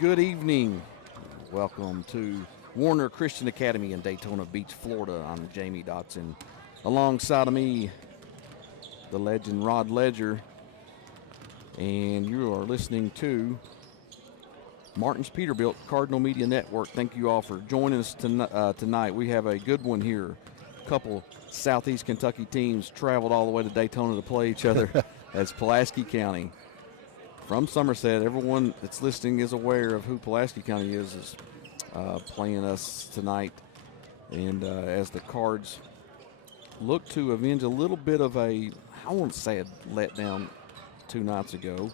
Good evening. Welcome to Warner Christian Academy in Daytona Beach, Florida. I'm Jamie Dotson. Alongside of me, the legend Rod Ledger. And you are listening to Martin's Peterbilt Cardinal Media Network. Thank you all for joining us tonight. We have a good one here. A couple Southeast Kentucky teams traveled all the way to Daytona to play each other. That's Pulaski County. From Somerset, everyone that's listening is aware of who Pulaski County is playing us tonight. And as the Cards look to avenge a little bit of I won't say a letdown 2 nights ago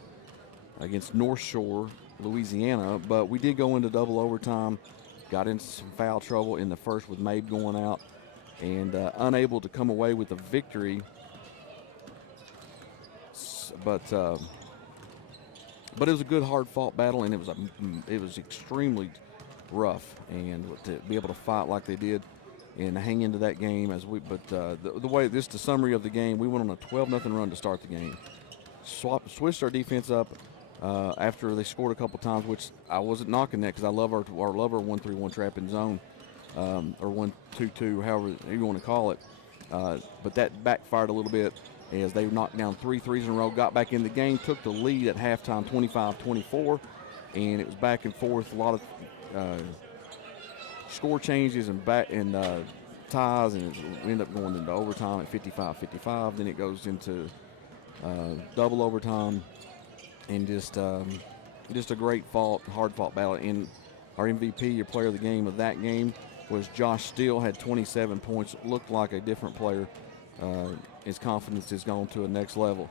against North Shore, Louisiana, but we did go into double overtime, got into some foul trouble in the first with Mabe going out, and unable to come away with a victory. But it was a good, hard-fought battle, and it was extremely rough. And to be able to fight like they did and hang into that game the summary of the game, we went on a 12-0 run to start the game. Switched our defense up after they scored a couple times, which I wasn't knocking that because I love our 1-3-1 trap and zone or 1-2-2, however you want to call it. But that backfired a little bit as they knocked down 3 threes in a row, got back in the game, took the lead at halftime 25-24, and it was back and forth, a lot of score changes and ties, and it ended up going into overtime at 55-55. Then it goes into double overtime, and just a great hard-fought battle. And our MVP, your player of the game of that game, was Josh Steele, had 27 points, looked like a different player. His confidence has gone to a next level,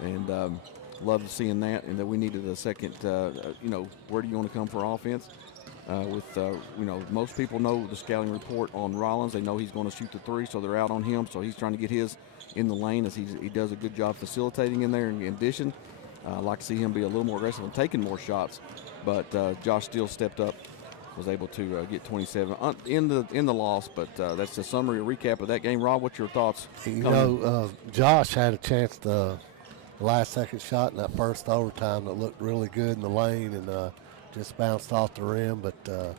and love seeing that. And that we needed a second. Where do you want to come for offense? Most people know the scouting report on Rollins. They know he's going to shoot the three, so they're out on him. So he's trying to get his in the lane as he does a good job facilitating in there. In addition, I'd like to see him be a little more aggressive and taking more shots. But Josh Steele stepped up, was able to get 27 in the loss. But that's the summary recap of that game. Rob, what's your thoughts? Josh had a chance the last second shot in that first overtime that looked really good in the lane and just bounced off the rim. But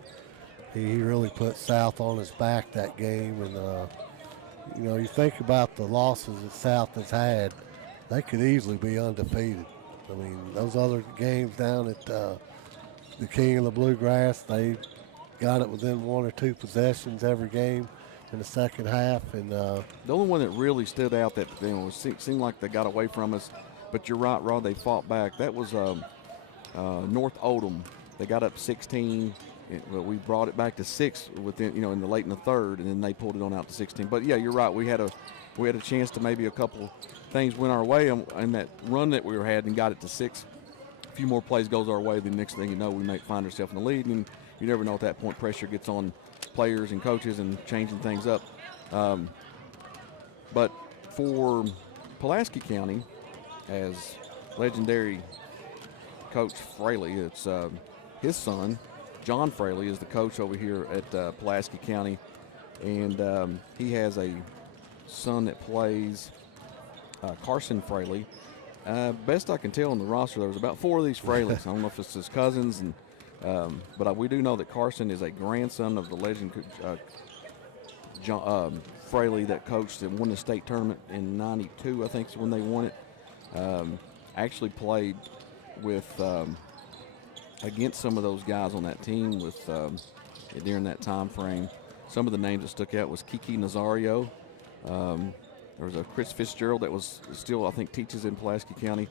he really put South on his back that game. And, you think about the losses that South has had, they could easily be undefeated. I mean, those other games down at the King of the Bluegrass, they got it within 1 or 2 possessions every game in the second half. And the only one that really stood out that seemed like they got away from us, but you're right, Rod, they fought back. That was North Oldham. They got up 16. We brought it back to 6 within, in the late in the third, and then they pulled it on out to 16. But yeah, you're right. We had a chance to maybe a couple things went our way in that run that we had and got it to 6. A few more plays goes our way, the next thing you know, we might find ourselves in the lead, and you never know at that point pressure gets on players and coaches and changing things up. But for Pulaski County, as legendary Coach Fraley, it's his son, John Fraley, is the coach over here at Pulaski County, and he has a son that plays Carson Fraley. Best I can tell on the roster, there was about 4 of these Fraleys. I don't know if it's his cousins, but we do know that Carson is a grandson of the legend John Fraley that coached and won the state tournament in '92. I think is when they won it. Actually played with against some of those guys on that team during that time frame. Some of the names that stuck out was Kiki Nazario. There was a Chris Fitzgerald that was still, I think, teaches in Pulaski County.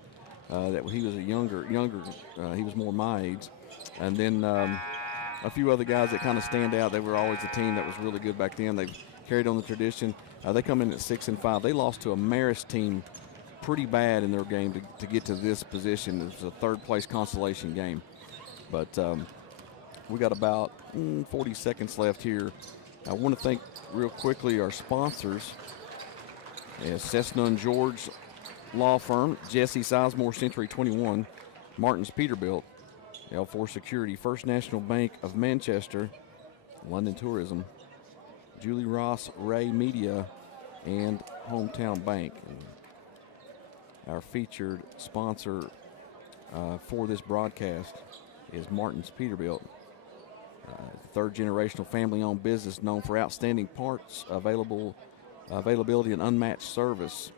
That he was a younger. He was more my age. And then a few other guys that kind of stand out. They were always the team that was really good back then. They've carried on the tradition. They come in at 6-5. They lost to a Marist team pretty bad in their game to get to this position. It was a third-place consolation game. But we got about 40 seconds left here. I want to thank real quickly our sponsors. Cessna and George Law Firm, Jesse Sizemore, Century 21, Martin's Peterbilt, L4 Security, First National Bank of Manchester, London Tourism, Julie Ross, Ray Media, and Hometown Bank. And our featured sponsor for this broadcast is Martin's Peterbilt. Third generational family-owned business known for outstanding parts, availability, and unmatched service.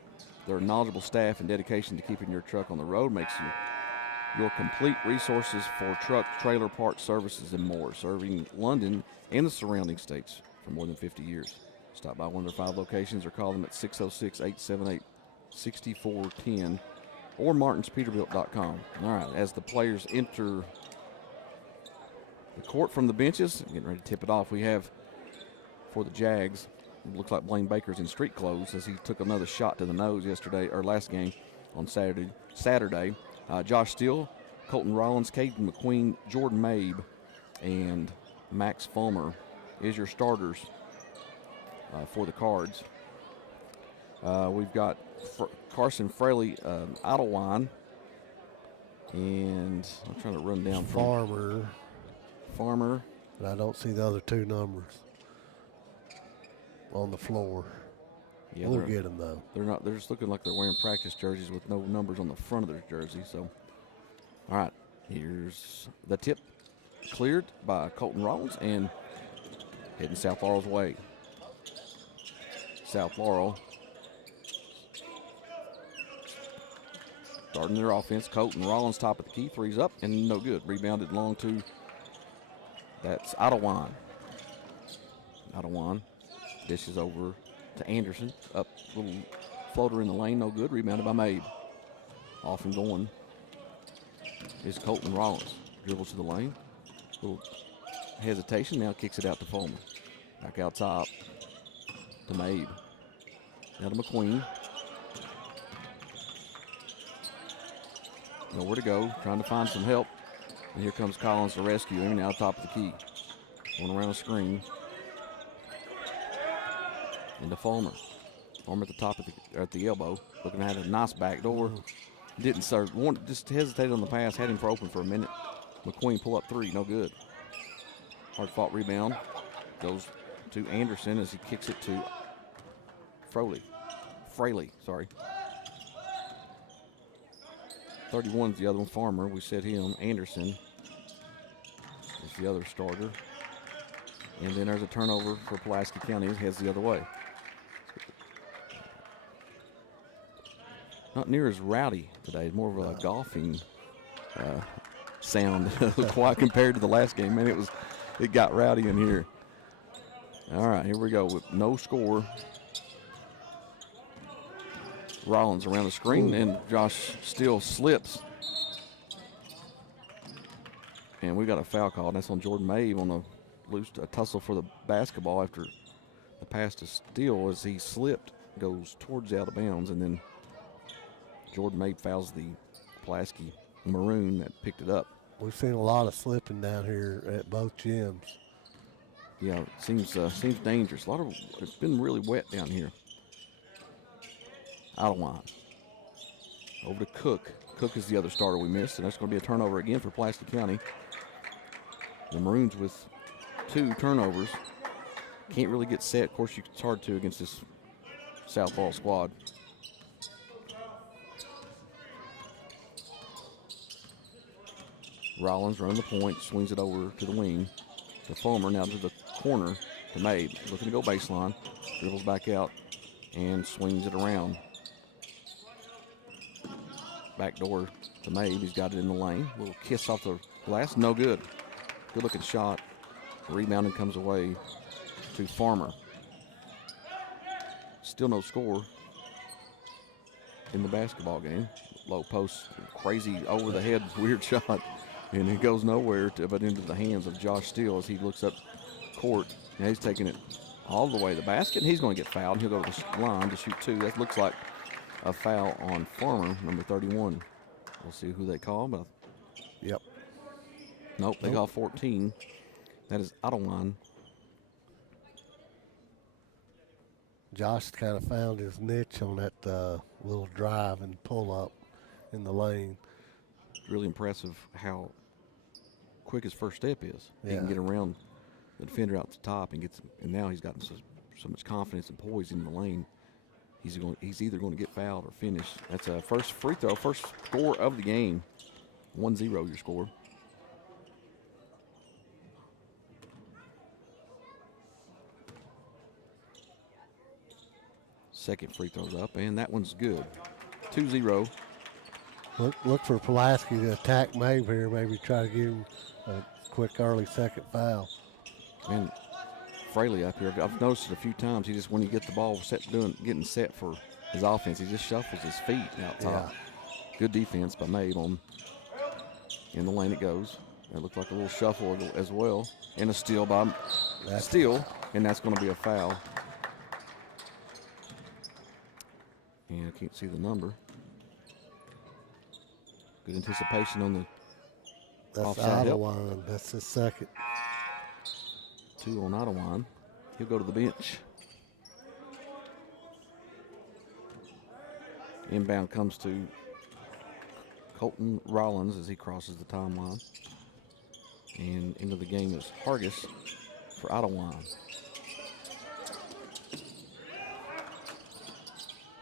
Their knowledgeable staff and dedication to keeping your truck on the road makes you your complete resources for truck, trailer, parts, services, and more, serving London and the surrounding states for more than 50 years. Stop by one of their 5 locations or call them at 606-878-6410 or martinspeterbilt.com. All right, as the players enter the court from the benches, getting ready to tip it off, we have for the Jags, it looks like Blaine Baker's in street clothes as he took another shot to the nose last game on Saturday. Josh Steele, Colton Rollins, Caden McQueen, Jordan Mabe, and Max Fulmer is your starters for the Cards. We've got Carson Fraley, Idlewild, and I'm trying to run down Farmer. But I don't see the other 2 numbers on the floor. Yeah, we'll get them though. They're just looking like they're wearing practice jerseys with no numbers on the front of their jersey. So, all right, here's the tip, cleared by Colton Rollins and heading South Laurel's way. South Laurel starting their offense. Colton Rollins top of the key, 3's up and no good. Rebounded long to, that's Idlewild. Dishes over to Anderson. Up, little floater in the lane, no good. Rebounded by Mabe. Off and going is Colton Rollins. Dribbles to the lane. Little hesitation, now kicks it out to Fulmer. Back out top to Mabe. Now to McQueen. Nowhere to go, trying to find some help. And here comes Collins to rescue him, now top of the key. Going around a screen. Into Fulmer. Fulmer at the top of at the elbow. Looking at a nice back door. Didn't serve. Just hesitated on the pass. Had him for open for a minute. McQueen pull up 3. No good. Hard fought rebound. Goes to Anderson as he kicks it to Fraley. 31 is the other one. Farmer. We said him. Anderson is the other starter. And then there's a turnover for Pulaski County. It heads the other way. Not near as rowdy today. More of a golfing sound quite compared to the last game. Man, it got rowdy in here. All right, here we go with no score. Rollins around the screen, and Josh Steele slips. And we got a foul call. That's on Jordan Mabe on a tussle for the basketball after the pass to Steele as he slipped, goes towards out of bounds, and then Jordan Mabe fouls the Pulaski Maroon that picked it up. We've seen a lot of slipping down here at both gyms. Yeah, it seems dangerous. It's been really wet down here. Idlewild. Over to Cook. Cook is the other starter we missed, and that's going to be a turnover again for Pulaski County. The Maroons with 2 turnovers. Can't really get set. Of course, it's hard to against this South Laurel squad. Rollins running the point, swings it over to the wing. To Fulmer, now to the corner to Mabe. Looking to go baseline. Dribbles back out and swings it around. Back door to Mabe. He's got it in the lane. Little kiss off the glass. No good. Good looking shot. Rebounding comes away to Farmer. Still no score in the basketball game. Low post, crazy over the head, weird shot. And it goes nowhere but into the hands of Josh Steele as he looks up court. Now he's taking it all the way to the basket, and he's going to get fouled. He'll go to the line to shoot 2. That looks like a foul on Farmer, number 31. We'll see who they call, but yep. Nope, they call 14. That is Idlewild. Josh kind of found his niche on that little drive and pull up in the lane. Really impressive how quick his first step is. Yeah. He can get around the defender out the top and now he's gotten so much confidence and poise in the lane. He's either going to get fouled or finish. That's a first free throw, first score of the game. 1-0 your score. Second free throw's up, and that one's good. 2-0. Look for Pulaski to attack Mabe here, maybe try to give him a quick early second foul. And Fraley up here, I've noticed it a few times. He just, when he gets the ball getting set for his offense, he just shuffles his feet out top. Yeah. Good defense by Mabe on. In the lane it goes. It looked like a little shuffle as well. And a steal by Steele, and that's going to be a foul. And I can't see the number. Good anticipation on the That's offside help. Ottawa. That's his second. 2 on Ottawa. He'll go to the bench. Inbound comes to Colton Rollins as he crosses the timeline. And into the game is Hargis for Ottawa.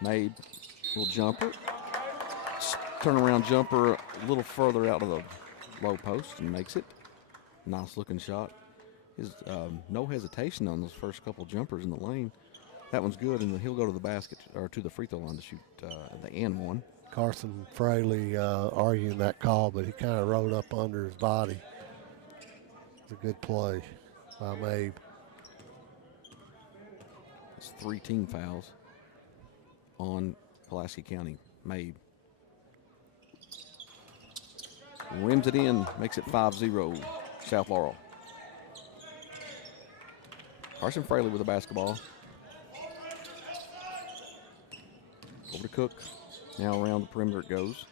Made little jumper. Turnaround jumper a little further out of the low post and makes it. Nice looking shot. His no hesitation on those first couple jumpers in the lane. That one's good, and he'll go to the basket or to the free throw line to shoot the and one. Carson Fraley arguing that call, but he kind of rode up under his body. It's a good play by Mabe. It's 3 team fouls on Pulaski County. Mabe rims it in, makes it 5-0 South Laurel. Carson Fraley with the basketball. Over to Cook. Now around the perimeter it goes.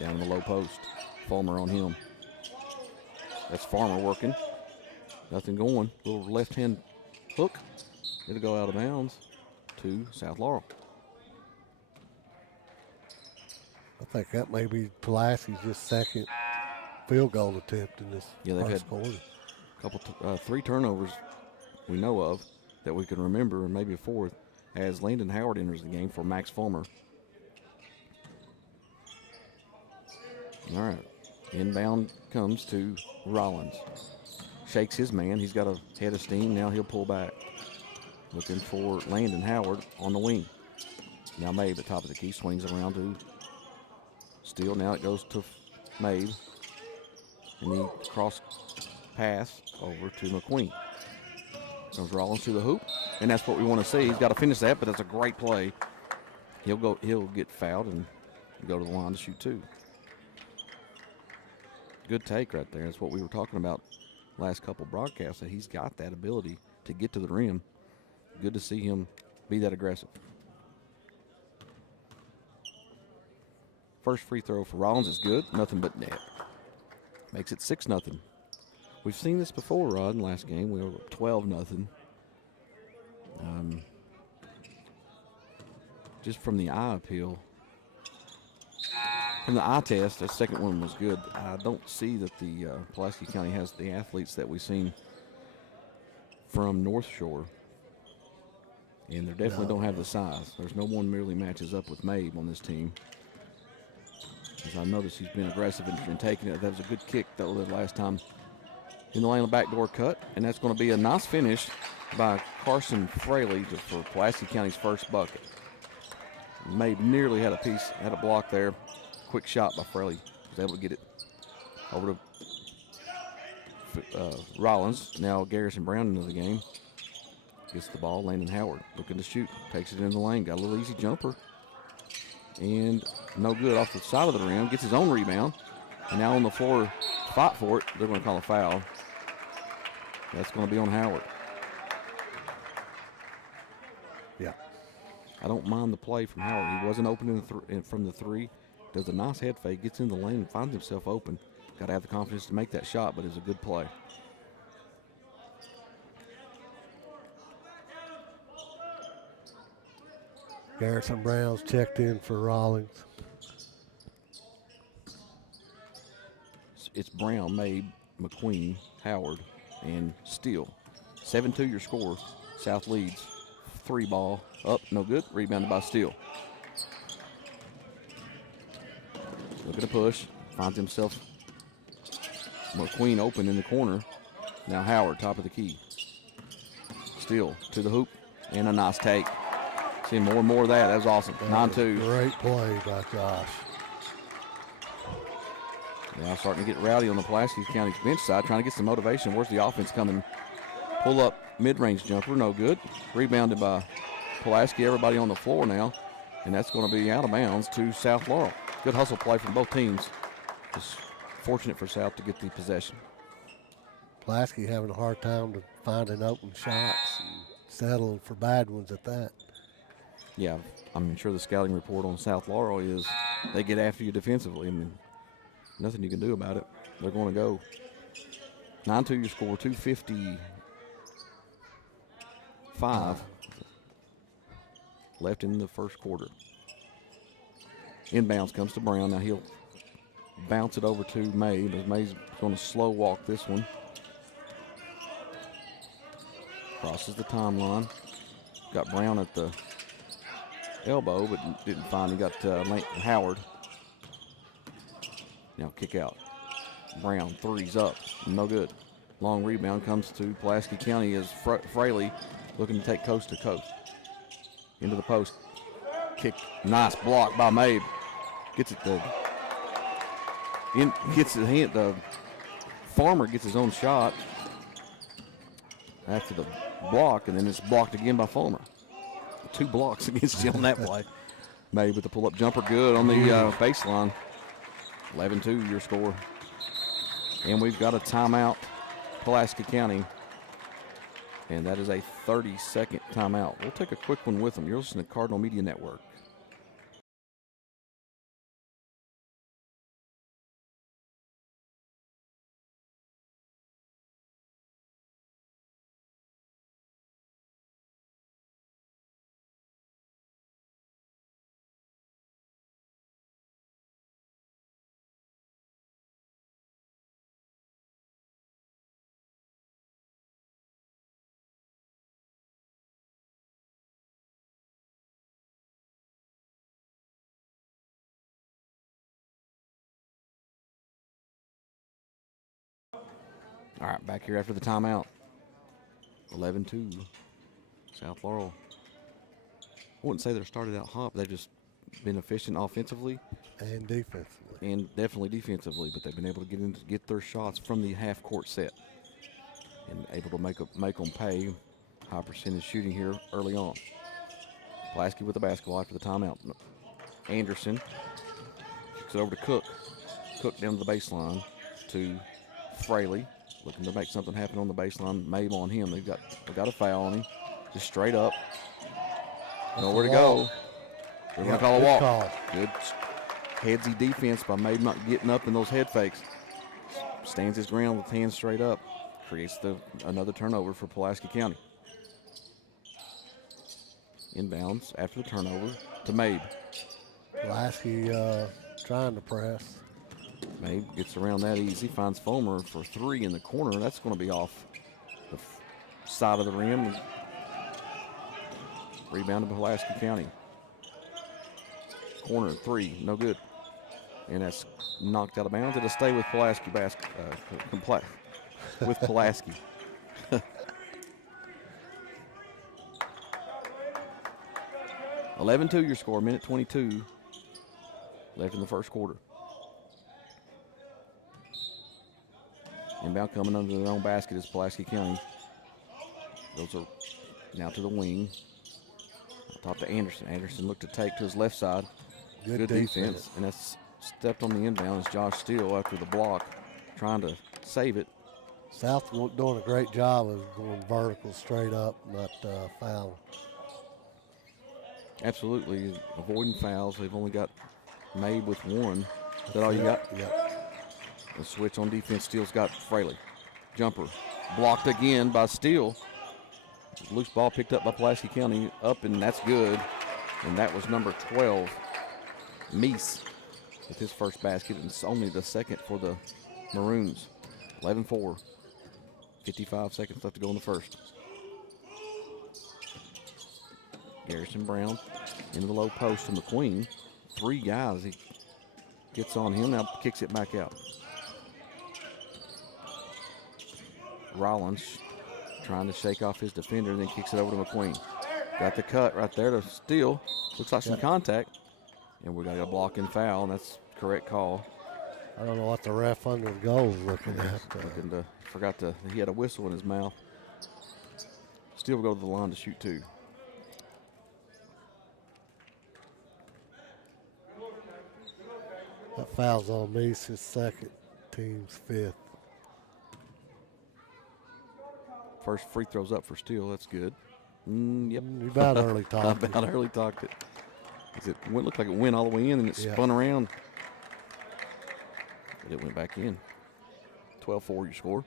Down in the low post. Farmer on him. That's Farmer working. Nothing going. Little left hand hook. It'll go out of bounds to South Laurel. I think that may be Pulaski's just second field goal attempt in this first quarter. Couple, 3 turnovers we know of that we can remember, and maybe a 4th, as Landon Howard enters the game for Max Fulmer. All right, inbound comes to Rollins. Shakes his man. He's got a head of steam. Now he'll pull back. Looking for Landon Howard on the wing. Now Mabe at top of the key, swings around to Steele. Now it goes to Mabe. And he cross pass over to McQueen. Comes Rollins to the hoop, and that's what we want to see. He's got to finish that, but that's a great play. He'll get fouled and go to the line to shoot 2. Good take right there. That's what we were talking about last couple broadcasts, that he's got that ability to get to the rim. Good to see him be that aggressive. First free throw for Rollins is good. Nothing but net. Makes it 6-0. We've seen this before, Rod, in the last game. We were 12-0. Just from the eye appeal. From the eye test, the second one was good. I don't see that the Pulaski County has the athletes that we've seen from North Shore. And they definitely don't have the size. There's no one merely matches up with Mabe on this team. As I noticed, he's been aggressive in taking it. That was a good kick, though, the last time. In the lane of backdoor cut, and that's going to be a nice finish by Carson Fraley for Pulaski County's first bucket. Mabe nearly had a block there. Quick shot by Fraley. Was able to get it over to Rollins. Now Garrison Brown into the game. Gets the ball. Landon Howard looking to shoot. Takes it in the lane. Got a little easy jumper. And no good off the side of the rim. Gets his own rebound. And now on the floor, fight for it. They're going to call a foul. That's going to be on Howard. Yeah. I don't mind the play from Howard. He wasn't open from the 3. Does a nice head fake. Gets in the lane and finds himself open. Got to have the confidence to make that shot, but it's a good play. Garrison Brown's checked in for Rollins. It's Brown, Mabe, McQueen, Howard, and Steele. 7-2 your score. South leads. 3 ball. Up, no good. Rebounded by Steele. Looking to push. Finds himself McQueen open in the corner. Now Howard, top of the key. Steele to the hoop. And a nice take. Seeing more and more of that. That was awesome. 9-2. Great play by Josh. Now starting to get rowdy on the Pulaski County's bench side, trying to get some motivation. Where's the offense coming? Pull up mid-range jumper, no good. Rebounded by Pulaski. Everybody on the floor now, and that's going to be out of bounds to South Laurel. Good hustle play from both teams. Just fortunate for South to get the possession. Pulaski having a hard time to finding open shots and settling for bad ones at that. Yeah, I'm sure the scouting report on South Laurel is they get after you defensively. I mean, nothing you can do about it. They're going to go. 9-2 your score, 2:55 left in the first quarter. Inbounds comes to Brown. Now he'll bounce it over to May, but May's going to slow walk this one. Crosses the timeline. Got Brown at the elbow, but didn't find him. Got Howard. Now kick out. Brown, threes up. No good. Long rebound comes to Pulaski County as Fraley looking to take coast to coast. Into the post. Kick. Nice block by Mabe. Gets it to. Gets the hand. The Farmer gets his own shot after the block, and then it's blocked again by Fulmer. 2 blocks against you on that play. Mabe with the pull-up jumper, good on the baseline. 11-2 your score. And we've got a timeout, Pulaski County. And that is a 30-second timeout. We'll take a quick one with them. You're listening to Cardinal Media Network. All right, back here after the timeout. 11-2, South Laurel. I wouldn't say they're started out hot, but they've just been efficient offensively. And defensively. And definitely defensively, but they've been able to get their shots from the half-court set. And able to make them pay. High percentage shooting here early on. Pulaski with the basketball after the timeout. Anderson kicks it over to Cook. Cook down to the baseline to Fraley. Looking to make something happen on the baseline. Mabe on him. They've got a foul on him. Just straight up. Nowhere to go. They're going to call a walk. Call. Good headsy defense by Mabe not getting up in those head fakes. Stands his ground with hands straight up. Creates another turnover for Pulaski County. Inbounds after the turnover to Mabe. Pulaski trying to press. Mabe gets around that easy, finds Fulmer for 3 in the corner. That's going to be off the side of the rim. Rebounded by Pulaski County. Corner 3, no good. And that's knocked out of bounds. It'll stay with Pulaski with Pulaski. 11-2 your score, minute 22 left in the first quarter. Inbound coming under their own basket is Pulaski County. Those are now to the wing. Top to Anderson. Anderson looked to take to his left side. Good defense. And that's stepped on the inbound as Josh Steele after the block, trying to save it. South doing a great job of going vertical straight up, not fouling. Absolutely. Avoiding fouls. They've only got Mabe with 1. Is that all you got? Yep. The switch on defense. Steele's got Fraley. Jumper blocked again by Steele. Loose ball picked up by Pulaski County up, and that's good. And that was number 12, Meese, with his first basket. And it's only the second for the Maroons. 11-4. 55 seconds left to go in the first. Garrison Brown into the low post to McQueen. 3 guys. He gets on him, now kicks it back out. Rollins trying to shake off his defender and then kicks it over to McQueen. Got the cut right there to steal. Looks like some contact. And we got a blocking foul, and that's the correct call. I don't know what the ref under the goal was looking at. He had a whistle in his mouth. Still will go to the line to shoot 2. That foul's on me. It's his second, team's 5th. First free throw's up for Steele. That's good. Yep. You about early talked it. About early talked it. It looked like it went all the way in and it spun around. But it went back in. 12-4 your score.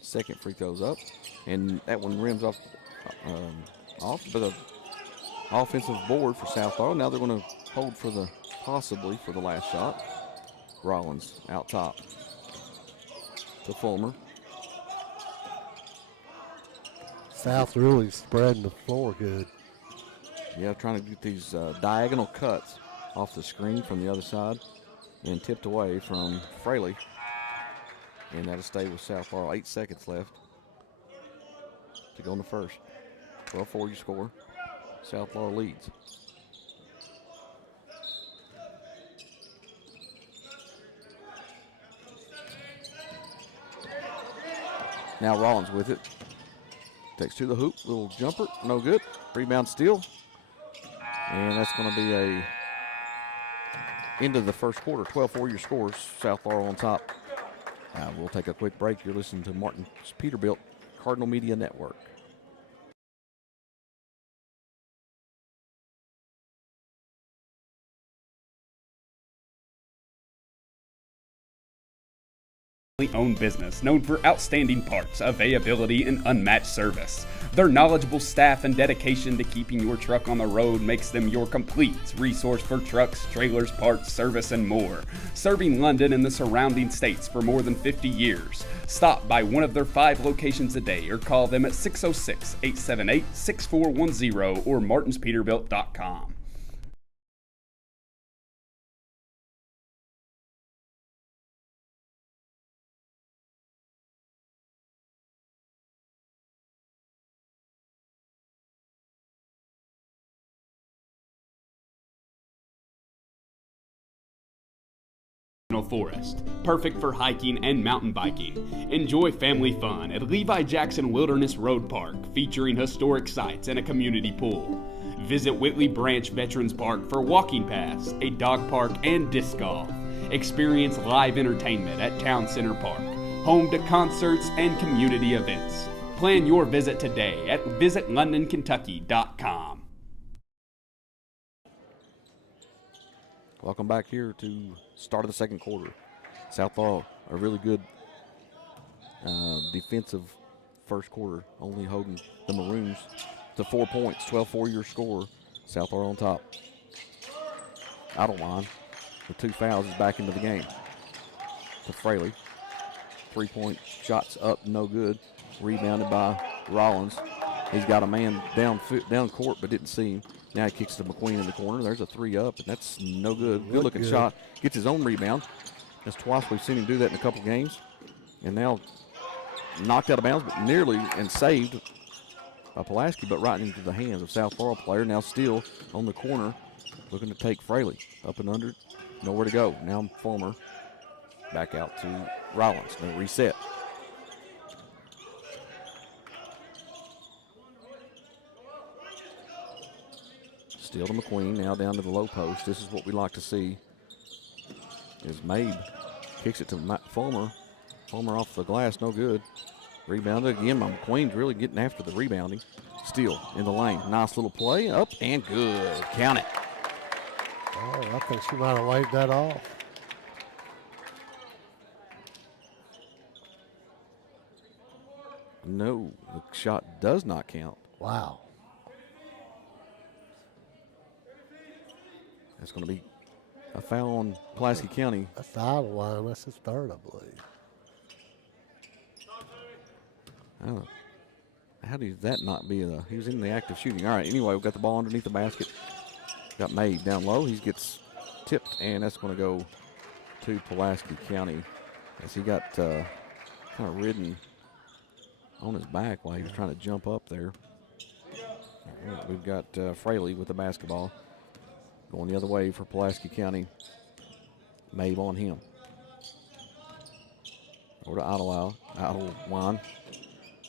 Second free throw's up. And that one rims off but an offensive board for South Laurel. Now they're going to hold possibly for the last shot. Rollins out top to Fulmer. South really spreading the floor good. Yeah, trying to get these diagonal cuts off the screen from the other side and tipped away from Fraley. And that'll stay with South Laurel. 8 seconds left to go in the first. 12-4 your score. South Laurel leads. Now Rollins with it. Takes to the hoop. Little jumper. No good. Rebound steal. And that's going to be a end of the first quarter. 12-4 your scores. South Laurel on top. We'll take a quick break. You're listening to Martin's Peterbilt Cardinal Media Network. Owned business known for outstanding parts, availability, and unmatched service. Their knowledgeable staff and dedication to keeping your truck on the road makes them your complete resource for trucks, trailers, parts, service, and more. Serving London and the surrounding states for more than 50 years. Stop by one of their 5 locations a day or call them at 606-878-6410 or martinspeterbilt.com. Forest, perfect for hiking and mountain biking. Enjoy family fun at Levi Jackson Wilderness Road Park, featuring historic sites and a community pool. Visit Whitley Branch Veterans Park for walking paths, a dog park, and disc golf. Experience live entertainment at Town Center Park, home to concerts and community events. Plan your visit today at visitlondonkentucky.com. Welcome back here to start of the second quarter. South Laurel, a really good defensive first quarter, only holding the Maroons to 4 points. 12-4 your score. South Laurel on top. Adelwine with 2 fouls is back into the game. To Fraley. 3-point shots up, no good. Rebounded by Rollins. He's got a man down court but didn't see him. Now he kicks to McQueen in the corner. There's a 3 up, and that's no good. Good-looking shot. Gets his own rebound. That's twice we've seen him do that in a couple games. And now knocked out of bounds, but nearly and saved by Pulaski, but right into the hands of South Laurel player. Now still on the corner, looking to take Fraley. Up and under, nowhere to go. Now Fulmer back out to Rollins. No reset. Still to McQueen, now down to the low post. This is what we like to see. Is Mabe kicks it to Fulmer. Fulmer off the glass, no good. Rebounded again. McQueen's really getting after the rebounding. Steele in the lane. Nice little play. Up and good. Count it. Oh, I think she might have waved that off. No, the shot does not count. Wow. That's going to be a foul on Pulaski County. That's the idle line. That's his third, I believe. Oh. How does that not be he was in the act of shooting. All right, anyway, we've got the ball underneath the basket. Got Mabe down low. He gets tipped, and that's going to go to Pulaski County as he got kind of ridden on his back while he was trying to jump up there. All right, we've got Fraley with the basketball. Going the other way for Pulaski County. Mabe on him. Over to Idlewild.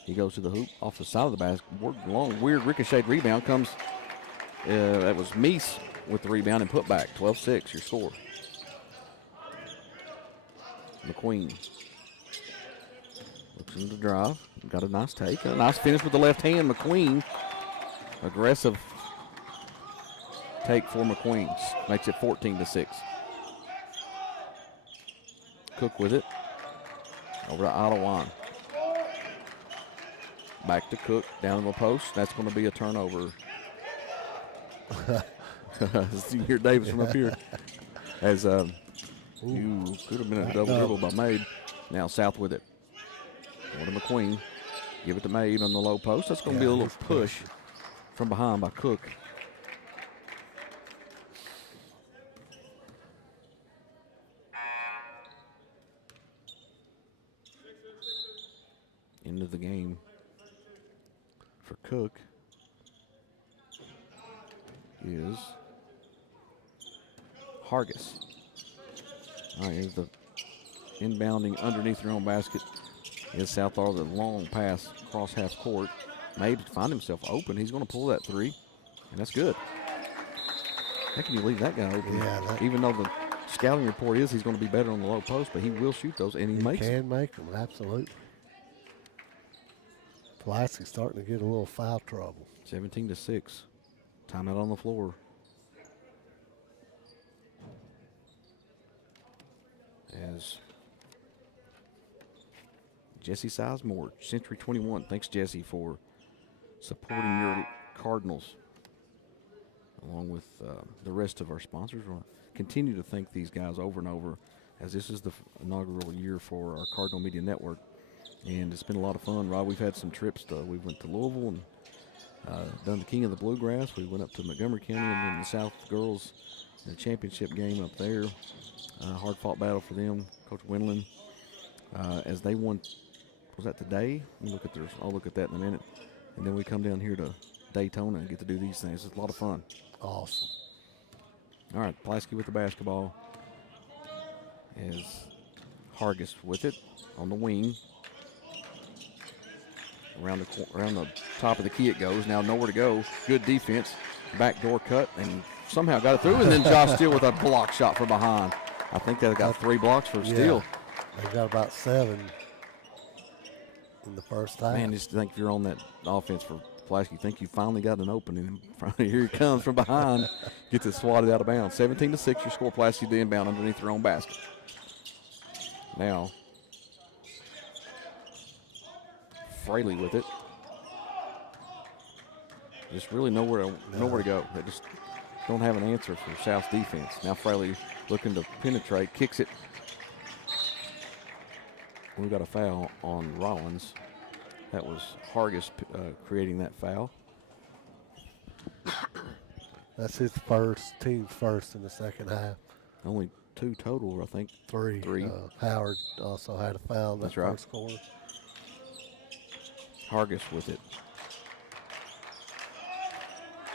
He goes to the hoop off the side of the basket. Long, weird ricochet rebound comes. That was Meese with the rebound and put back. 12-6, your score. McQueen looks in the drive. Got a nice take. A nice finish with the left hand. McQueen. Aggressive take for McQueen. Makes it 14-6. Cook with it. Over to Idlewild. Back to Cook, down in the post. That's going to be a turnover. Senior Davis from up here. As you could have been a double dribble by Mabe. Now South with it. Over to McQueen. Give it to Mabe on the low post. That's going to be a little push from behind by Cook. End of the game for Cook is Hargis. All right, here's the inbounding underneath your own basket is South Laurel. The long pass across half court. Maybe to find himself open. He's going to pull that three, and that's good. How can you leave that guy open? Yeah, even though the scouting report is he's going to be better on the low post, but he will shoot those, and he makes them. He can make them, absolutely. Pulaski's starting to get a little foul trouble. 17-6. Timeout on the floor. As Jesse Sizemore, Century 21. Thanks, Jesse, for supporting your Cardinals. Along with the rest of our sponsors. We'll continue to thank these guys over and over, as this is the inaugural year for our Cardinal Media Network. And it's been a lot of fun, Rob. We've had some trips. We went to Louisville and done the King of the Bluegrass. We went up to Montgomery County and then the South girls, the championship game up there. Hard-fought battle for them. Coach Wendland, as they won, was that today? I'll look at that in a minute. And then we come down here to Daytona and get to do these things. It's a lot of fun. Awesome. All right, Pulaski with the basketball. As Hargis with it on the wing. Around the top of the key it goes. Now nowhere to go. Good defense. Backdoor cut and somehow got it through. And then Josh Steele with a block shot from behind. I think they got 3 blocks for Steele. They got about 7 in the first half. Man, just think if you're on that offense for Pulaski, think you finally got an opening. Here he comes from behind. Gets it swatted out of bounds. 17-6, your score. Pulaski the inbound underneath their own basket. Now, Fraley with it. Just really nowhere to go. They just don't have an answer for South's defense. Now Fraley looking to penetrate, kicks it. We got a foul on Rollins. That was Hargis creating that foul. That's his team's first in the second half. Only 2 total, I think. 3. Howard also had a foul in that first quarter. Hargis with it.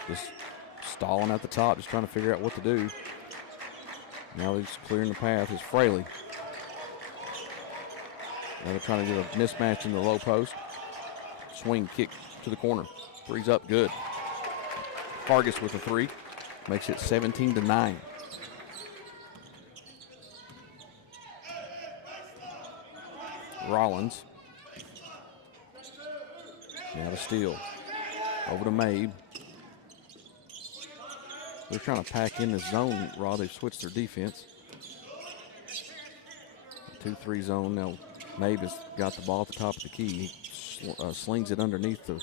Just stalling at the top, just trying to figure out what to do. Now he's clearing the path is Fraley. Now they're trying to get a mismatch in the low post. Swing kick to the corner. Three's up, good. Hargis with a 3. Makes it 17-9. Rollins. Now to Steele. Over to Mabe. They're trying to pack in the zone, Rod. They've switched their defense. 2-3 zone. Now Mabe has got the ball at the top of the key. He slings it underneath the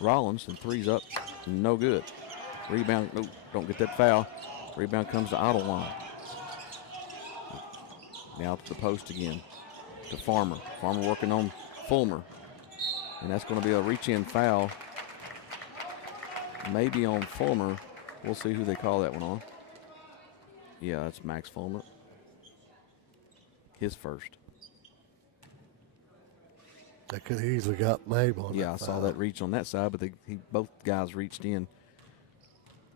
Rollins, and 3's up. No good. Rebound. Nope, don't get that foul. Rebound comes to Idlewild. Now to the post again. To Farmer. Farmer working on Fulmer. And that's going to be a reach-in foul. Maybe on Fulmer. We'll see who they call that one on. Yeah, that's Max Fulmer. His first. They could have easily got Mabel on Yeah, I that saw foul. that reach on that side, but both guys reached in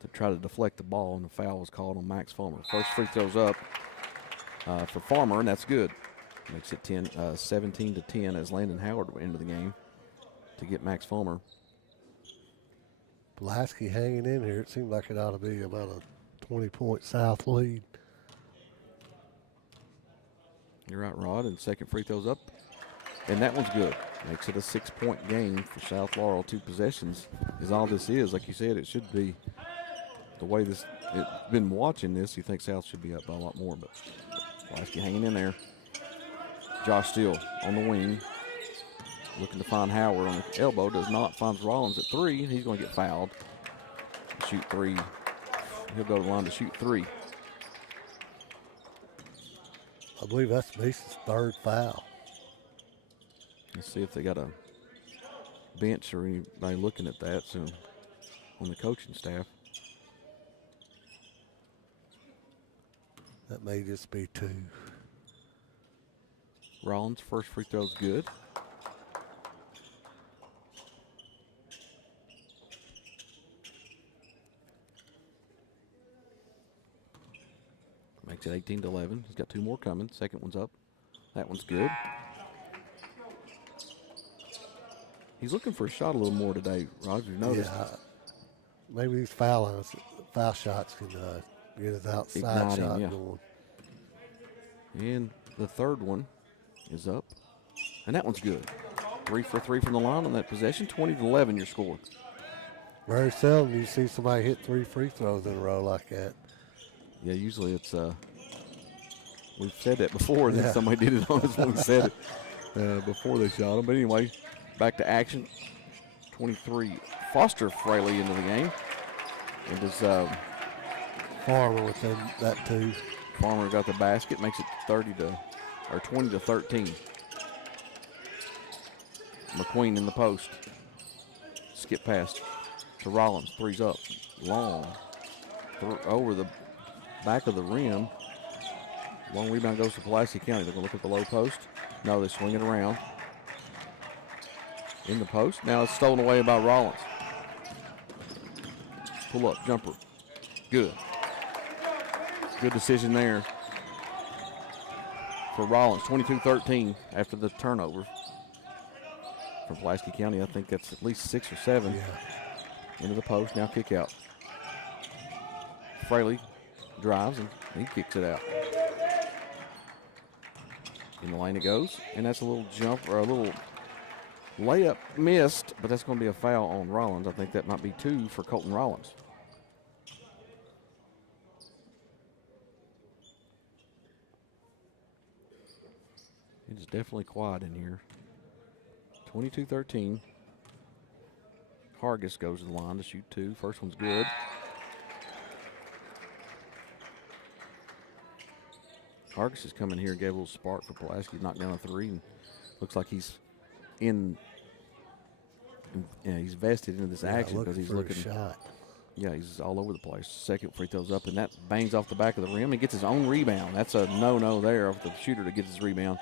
to try to deflect the ball, and the foul was called on Max Farmer. First free throw's up for Farmer, and that's good. Makes it 17-10 as Landon Howard went into the game to get Max Farmer. Pulaski hanging in here. It seemed like it ought to be about a 20-point South lead. You're right, Rod, and second free throw's up, and that one's good. Makes it a 6-point game for South Laurel. 2 possessions is all this is. Like you said, it should be the way it's been watching this. You think South should be up by a lot more, but Pulaski hanging in there. Josh Steele on the wing, looking to find Howard on the elbow. Does not. Finds Rollins at 3, and he's going to get fouled. Shoot 3. He'll go to the line to shoot 3. I believe that's Mason's 3rd foul. Let's see if they got a bench or anybody looking at that soon on the coaching staff. That may just be 2. Rollins' first free throw's good. Makes it 18-11. He's got 2 more coming. Second one's up. That one's good. He's looking for a shot a little more today, Roger. You noticed? Yeah, maybe these foul shots can get his outside Ignite him, shot yeah. going. And the third one is up. And that one's good. 3 for 3 from the line on that possession. 20-11 your score. Very seldom do you see somebody hit 3 free throws in a row like that. Yeah, usually it's, we've said that before, and then Yeah. somebody did it on us when we said it before they shot him. But anyway, back to action. 23, Foster Fraley into the game. It is Farmer within that 2. Farmer got the basket, makes it 20-13. McQueen in the post. Skip pass to Rollins. 3's up. Long. Over the back of the rim. Long rebound goes to Pulaski County. They're going to look at the low post. No, they swing it around. In the post. Now it's stolen away by Rollins. Pull up, jumper. Good. Good decision there for Rollins. 22-13 after the turnover from Pulaski County. I think that's at least 6 or 7. Yeah. Into the post. Now kick out. Fraley drives and he kicks it out. In the lane it goes, and that's a little jump or a little layup missed, but that's going to be a foul on Rollins. I think that might be 2 for Colton Rollins. It is definitely quiet in here. 22-13. Hargis goes to the line to shoot 2. First one's good. Hargis has come in here and gave a little spark for Pulaski. Knocked down a 3 and looks like he's he's vested into this action because he's looking. Shot. Yeah, he's all over the place. Second free throws up, and that bangs off the back of the rim and gets his own rebound. That's a no-no there of the shooter to get his rebound.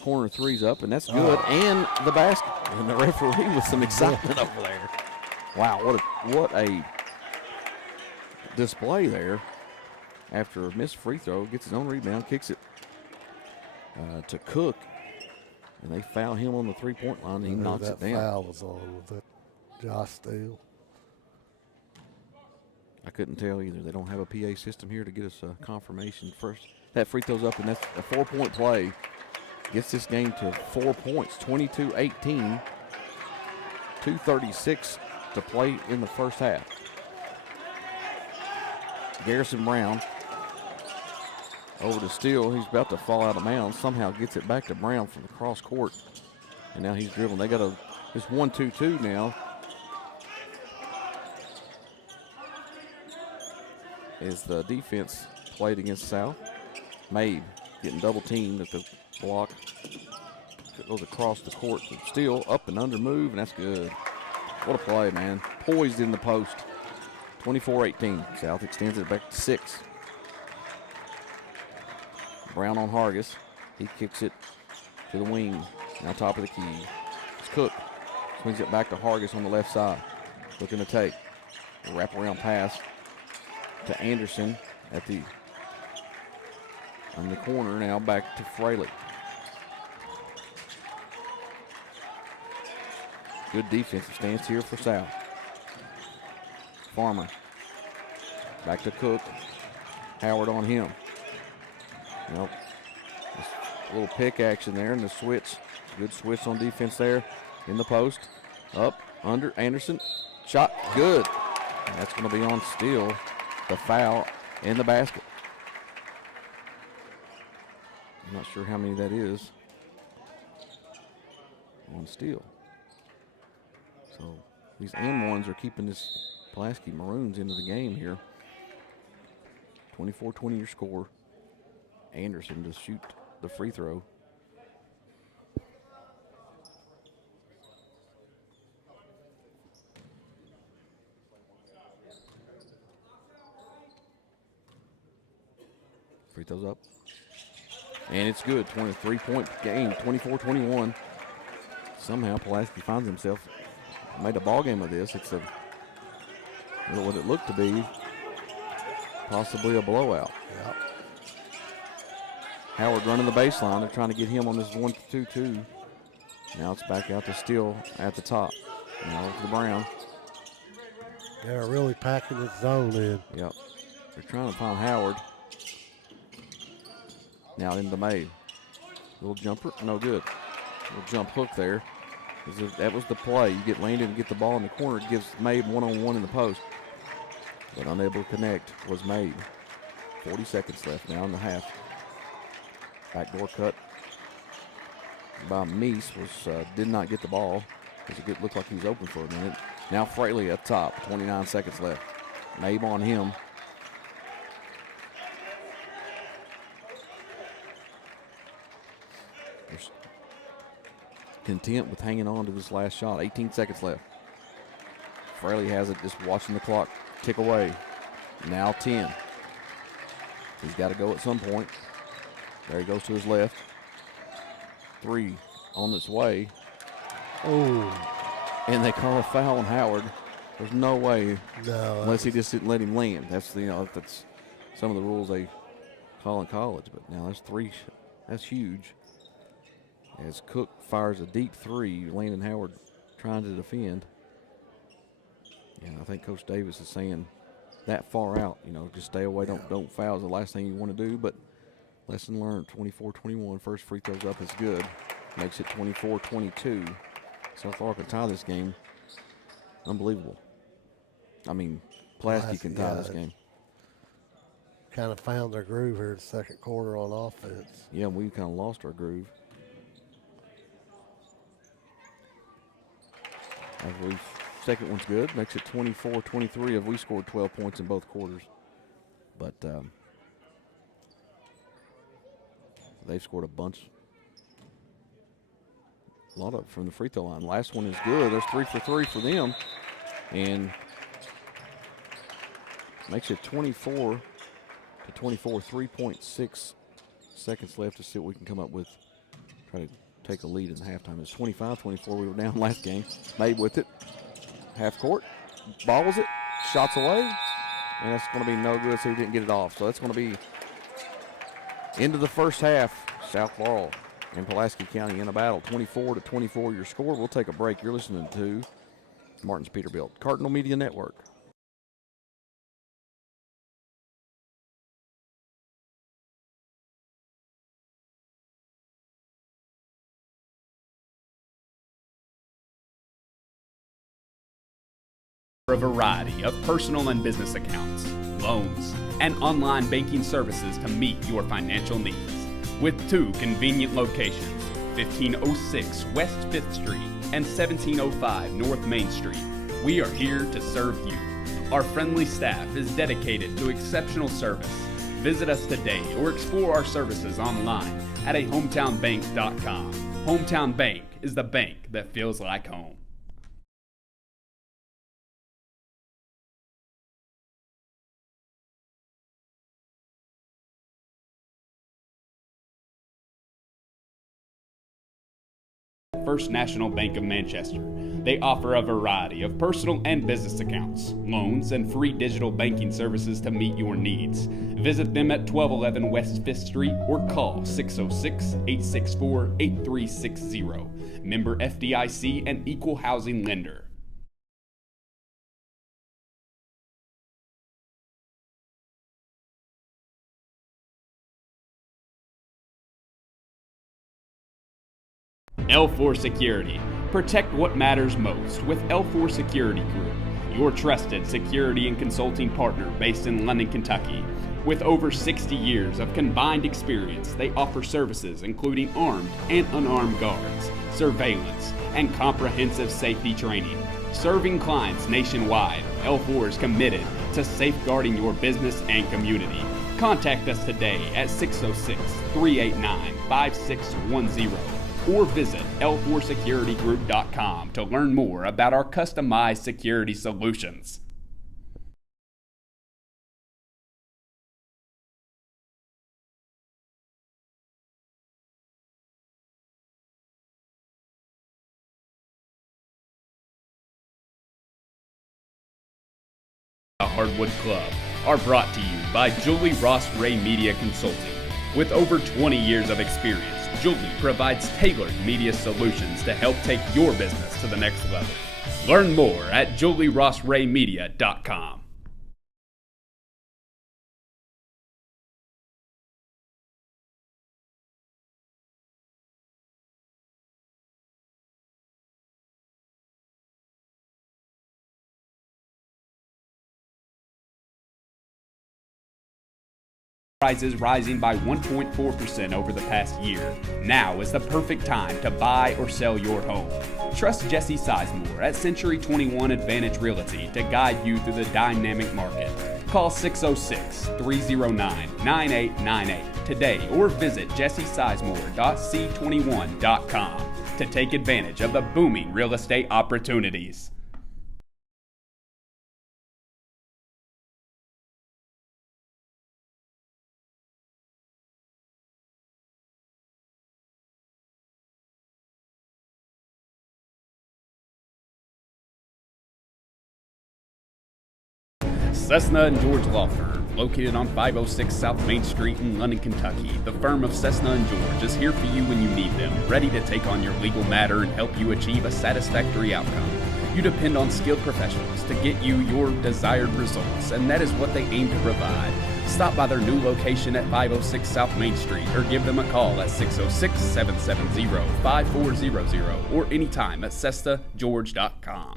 Corner 3's up, and that's good. And the basket. And the referee with some excitement over there. Wow, what a display there. After a missed free throw, gets his own rebound, kicks it to Cook, and they foul him on the three-point line, and he knocks it down. That foul was on with that Josh Steele. I couldn't tell either. They don't have a PA system here to get us a confirmation. First, that free throw's up, and that's a 4-point play. Gets this game to 4 points, 22-18, 2:36 to play in the first half. Garrison Brown over to Steele. He's about to fall out of bounds. Somehow gets it back to Brown from the cross court. And now he's dribbling. They got this 1-2-2 now. As the defense played against South. Mabe getting double teamed at the block. Goes across the court to Steele. Up and under move, and that's good. What a play, man. Poised in the post. 24-18. South extends it back to 6. Brown on Hargis. He kicks it to the wing. Now top of the key. Swings it back to Hargis on the left side. Looking to take. A wraparound pass to Anderson on the corner. Now back to Fraley. Good defensive stance here for South. Farmer. Back to Cook. Howard on him. Just a little pick action there and the switch. Good switch on defense there in the post. Up, under, Anderson. Shot, good. And that's going to be on Steele. The foul in the basket. I'm not sure how many that is on Steele. So these and ones are keeping this Pulaski Maroons into the game here. 24-20 your score. Anderson to shoot the free throw. Free throws up. And it's good. 23-point game, 24-21. Somehow Pulaski finds himself, made a ball game of this. It's what it looked to be, possibly a blowout. Yep. Howard running the baseline. They're trying to get him on this 1-2-2. Now it's back out to Steele at the top. Now to the Brown. They're really packing the zone in. Yep. They're trying to find Howard. Now into May. Little jumper, no good. Little jump hook there. That was the play. You get Landon and get the ball in the corner. It gives Mabe one-on-one in the post. But unable to connect was Mabe. 40 seconds left now in the half. Backdoor cut by Meese did not get the ball because it looked like he was open for a minute. Now Fraley up top, 29 seconds left. Mabe on him. Content with hanging on to this last shot. 18 seconds left. Fraley has it, just watching the clock tick away. Now 10. He's got to go at some point. There he goes to his left. 3 on its way. Oh. And they call a foul on Howard. There's no way, No. unless he just didn't let him land. That's that's some of the rules they call in college. But now that's 3. That's huge. As Cook fires a deep 3, Landon Howard trying to defend. And I think Coach Davis is saying that far out, just stay away, don't foul is the last thing you want to do. But lesson learned, 24-21, first free throws up is good. Makes it 24-22. South Florida can tie this game. Unbelievable. I mean, Pulaski can tie this game. Kind of found their groove here in the second quarter on offense. Yeah, we kind of lost our groove. Second one's good. Makes it 24-23 if we scored 12 points in both quarters. But they've scored a bunch. A lot of from the free throw line. Last one is good. There's 3 for 3 for them. And makes it 24-24. 3.6 seconds left to see what we can come up with. Try to take a lead in the halftime. It's 25-24. We were down last game. Mabe with it. Half court. Balls it. Shots away. And that's going to be no good, so he didn't get it off. So that's going to be into the first half. South Laurel and Pulaski County in a battle. 24-24 your score. We'll take a break. You're listening to Martin's Peterbilt, Cardinal Media Network. A variety of personal and business accounts, loans, and online banking services to meet your financial needs. With 2 convenient locations, 1506 West 5th Street and 1705 North Main Street, we are here to serve you. Our friendly staff is dedicated to exceptional service. Visit us today or explore our services online at ahometownbank.com. Hometown Bank is the bank that feels like home. First National Bank of Manchester, They offer a variety of personal and business accounts, loans, and free digital banking services to meet your needs. Visit them at 1211 West 5th Street or call 606-864-8360. Member FDIC and equal housing lender. L4 Security. Protect what matters most with L4 Security Group, your trusted security and consulting partner based in London, Kentucky. With over 60 years of combined experience, they offer services including armed and unarmed guards, surveillance, and comprehensive safety training. Serving clients nationwide, L4 is committed to safeguarding your business and community. Contact us today at 606-389-5610 or visit L4securitygroup.com to learn more about our customized security solutions. Hardwood Club are brought to you by Julie Ross Ray Media Consulting. With over 20 years of experience, Julie provides tailored media solutions to help take your business to the next level. Learn more at julierossraymedia.com. Prices rising by 1.4% over the past year. Now is the perfect time to buy or sell your home. Trust Jesse Sizemore at Century 21 Advantage Realty to guide you through the dynamic market. Call 606-309-9898 today or visit jessesizemore.c21.com to take advantage of the booming real estate opportunities. Cessna and George Law Firm, located on 506 South Main Street in London, Kentucky. The firm of Cessna and George is here for you when you need them, ready to take on your legal matter and help you achieve a satisfactory outcome. You depend on skilled professionals to get you your desired results, and that is what they aim to provide. Stop by their new location at 506 South Main Street or give them a call at 606-770-5400 or anytime at CessnaGeorge.com.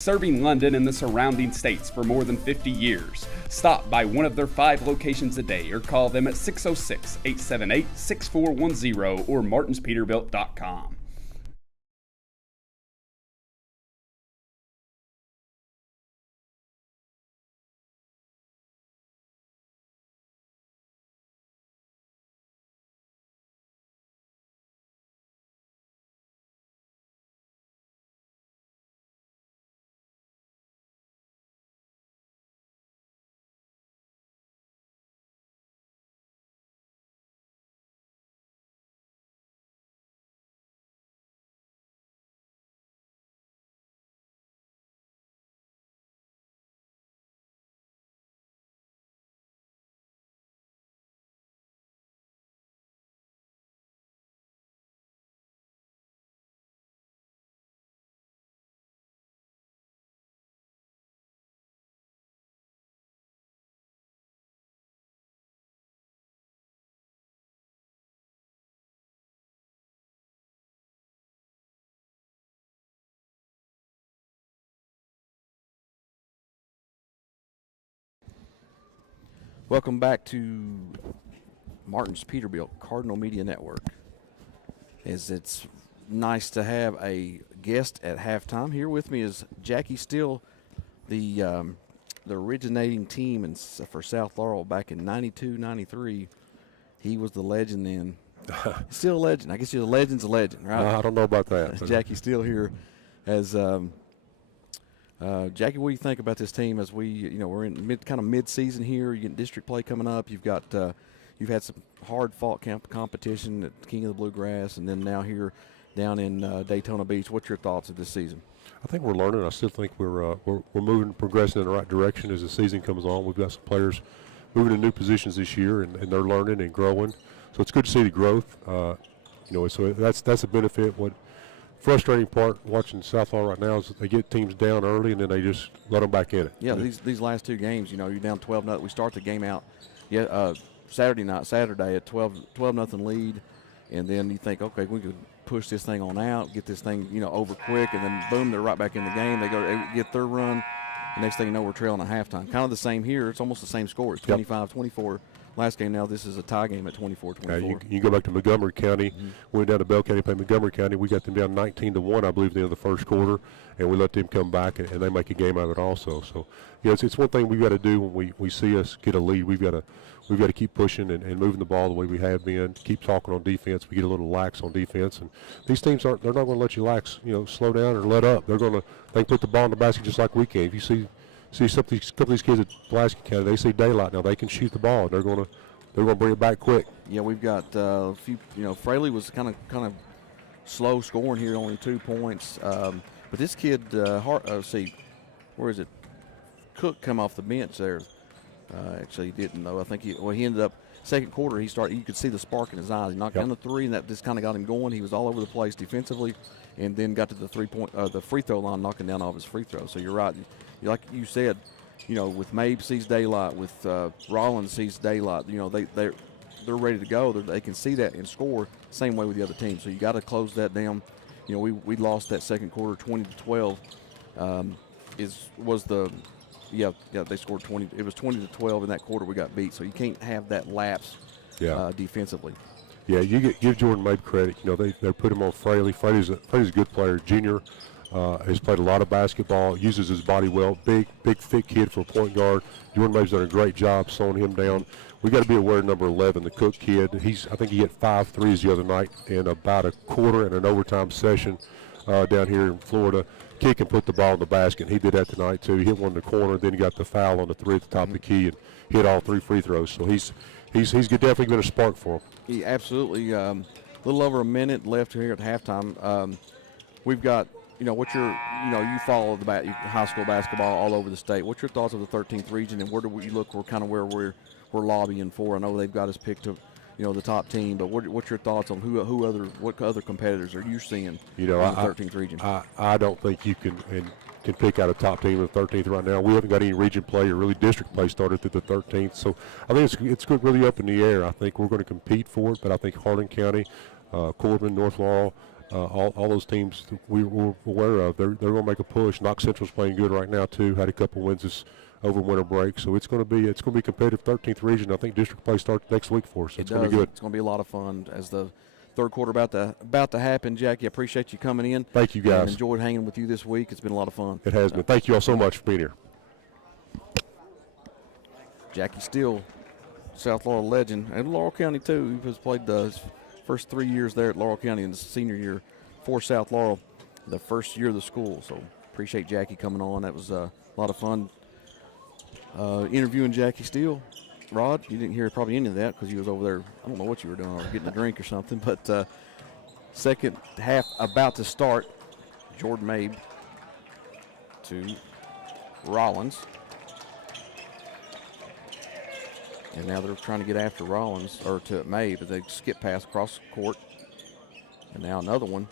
Serving London and the surrounding states for more than 50 years. Stop by one of their 5 locations today or call them at 606-878-6410 or martinspeterbilt.com. Welcome back to Martin's Peterbilt Cardinal Media Network. It's nice to have a guest at halftime. Here with me is Jackie Steele, the the originating team for South Laurel back in 92, 93. He was the legend then. Still a legend. I guess you're a legend's a legend, right? I don't know about that. Jackie still here as Jackie, what do you think about this team as we're in mid-season here? You get district play coming up. You've got you've had some hard-fought competition at King of the Bluegrass, and then now here down in Daytona Beach. What's your thoughts of this season? I think we're learning. I still think we're moving, progressing in the right direction as the season comes on. We've got some players moving in new positions this year, and they're learning and growing. So it's good to see the growth. So that's a benefit. What frustrating part watching South Laurel right now is that they get teams down early and then they just let them back in it. Yeah, these last two games, you're down 12-0. We start the game out Saturday at 12-0 lead, and then you think, okay, we could push this thing on out, get this thing over quick, and then boom, they're right back in the game. They get their run. The next thing you know, we're trailing at halftime. Kind of the same here. It's almost the same score. It's 25-24. Last game now, this is a tie game at 24-24. You go back to Montgomery County. Mm-hmm. We went down to Bell County, played Montgomery County. We got them down 19-1, I believe, at the end of the first quarter, and we let them come back, and they make a game out of it also. So, it's one thing we've got to do when we see us get a lead. We've got to keep pushing and moving the ball the way we have been. Keep talking on defense. We get a little lax on defense, and these teams they're not going to let you lax, slow down or let up. They can put the ball in the basket just like we can. If you see a couple of these kids at Pulaski County, they see daylight now. They can shoot the ball. They're going to bring it back quick. Yeah, we've got a few. Fraley was kind of slow scoring here, only 2 points. But this kid, where is it? Cook come off the bench there. Actually, he didn't though. I think he ended up second quarter. He started. You could see the spark in his eyes. He knocked down the three, and that just kind of got him going. He was all over the place defensively, and then got to the free throw line, knocking down all of his free throws. So you're right. Like you said, with Mabe sees daylight, with Rollins sees daylight. They're ready to go. They can see that and score. Same way with the other team. So you got to close that down. We lost that second quarter 20-12. They scored 20. It was 20-12 in that quarter. We got beat. So you can't have that lapse defensively. Yeah, give Jordan Mabe credit. They put him on Fraley. Fraley's a good player. Junior. Has played a lot of basketball, uses his body well. Big, thick kid for a point guard. Jordan Mabe's done a great job slowing him down. We got to be aware of number 11, the Cook kid. I think he hit 5 threes the other night in about a quarter and an overtime session down here in Florida. Kid can put the ball in the basket. He did that tonight too. He hit one in the corner, then he got the foul on the three at the top of the key and hit all 3 free throws. So he's definitely been a spark for him. He absolutely. A little over a minute left here at halftime. We've got. You follow the high school basketball all over the state. What's your thoughts of the 13th region, and where do we look? Where we're lobbying for. I know they've got us picked to, the top team, but what's your thoughts on what other competitors are you seeing in the 13th region? I don't think you can pick out a top team in the 13th right now. We haven't got any region play or really district play started through the 13th, so I think it's really up in the air. I think we're going to compete for it, but I think Hardin County, Corbin, North Laurel. All those teams we were aware of, they're going to make a push. Knox Central's playing good right now too. Had a couple wins over winter break, so it's going to be competitive. 13th region. I think district play starts next week for us. It's going to be good. It's going to be a lot of fun as the third quarter about to happen. Jackie, I appreciate you coming in. Thank you guys. And enjoyed hanging with you this week. It's been a lot of fun. It has been. Thank you all so much for being here. Jackie Steele, South Laurel legend, and Laurel County too. He has played his first 3 years there at Laurel County and the senior year for South Laurel, the first year of the school. So appreciate Jackie coming on. That was a lot of fun interviewing Jackie Steele. Rod, you didn't hear probably any of that because you was over there. I don't know what you were doing, or getting a drink or something. But second half about to start. Jordan Mabe to Rollins. And now they're trying to get after Rollins, or to Mabe, but they skip past across the court. And now another one.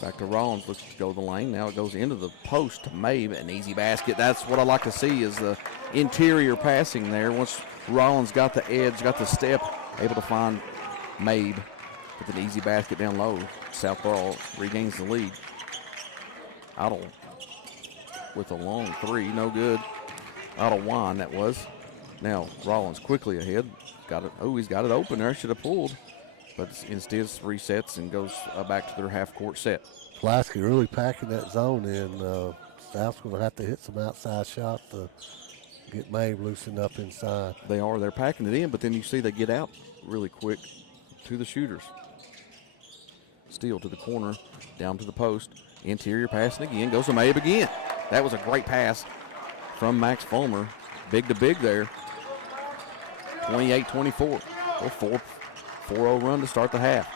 Back to Rollins, looks to go the lane. Now it goes into the post to Mabe, an easy basket. That's what I like to see, is the interior passing there. Once Rollins got the edge, got the step, able to find Mabe with an easy basket down low. South Laurel regains the lead. Otto with a long three, no good. Otto Wine, that was. Now Rollins quickly ahead. Got it. Oh, he's got it open there. Should have pulled. But instead resets and goes back to their half-court set. Pulaski really packing that zone in. South's going to have to hit some outside shots to get Mabe loosened up inside. They are. They're packing it in, but then you see they get out really quick to the shooters. Steal to the corner, down to the post. Interior passing again. Goes to Mabe again. That was a great pass from Max Fulmer. Big to big there. 28-24. A 4-0 run to start the half.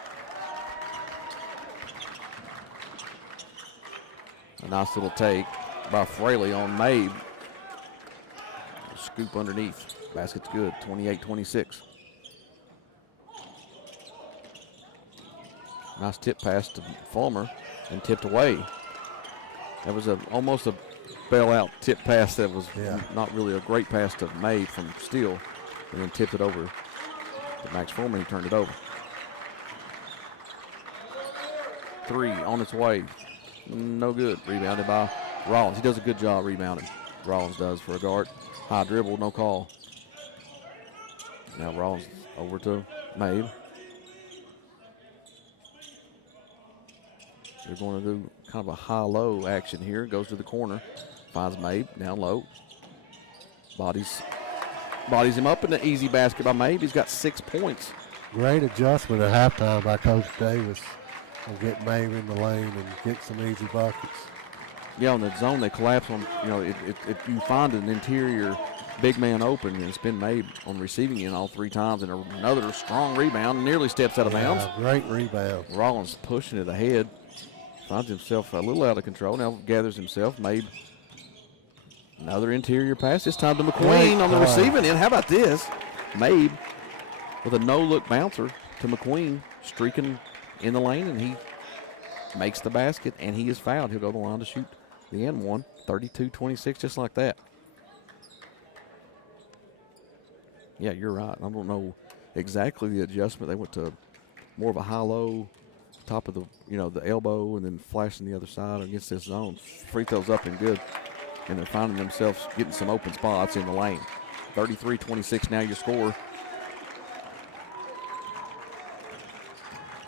A nice little take by Fraley on Mabe. Scoop underneath. Basket's good. 28-26. Nice tip pass to Fulmer and tipped away. That was almost a bailout tip pass that was not really a great pass to Mabe from Steele, and then tipped it over to Max Fulmer. He turned it over. 3 on its way. No good. Rebounded by Rollins. He does a good job rebounding. Rollins does for a guard. High dribble, no call. Now Rollins over to Mabe. They're going to do kind of a high-low action here. Goes to the corner. Finds Mabe down low. Bodies him up in the easy basket by Mabe. He's got 6 points. Great adjustment at halftime by Coach Davis on getting Mabe in the lane and get some easy buckets. Yeah, on the zone, they collapse on, if you find an interior big man open, and it's been Mabe on receiving end all 3 times, and another strong rebound, nearly steps out of bounds. Great rebound. Rollins pushing it ahead. Finds himself a little out of control. Now gathers himself. Mabe. Another interior pass. This time to McQueen on the receiving end. How about this? Mabe with a no-look bouncer to McQueen, streaking in the lane, and he makes the basket, and he is fouled. He'll go to the line to shoot the end one. 32-26, just like that. Yeah, you're right. I don't know exactly the adjustment. They went to more of a high-low, top of the, the elbow, and then flashing the other side against this zone. Free throws up and good. And they're finding themselves getting some open spots in the lane. 33-26 now your score.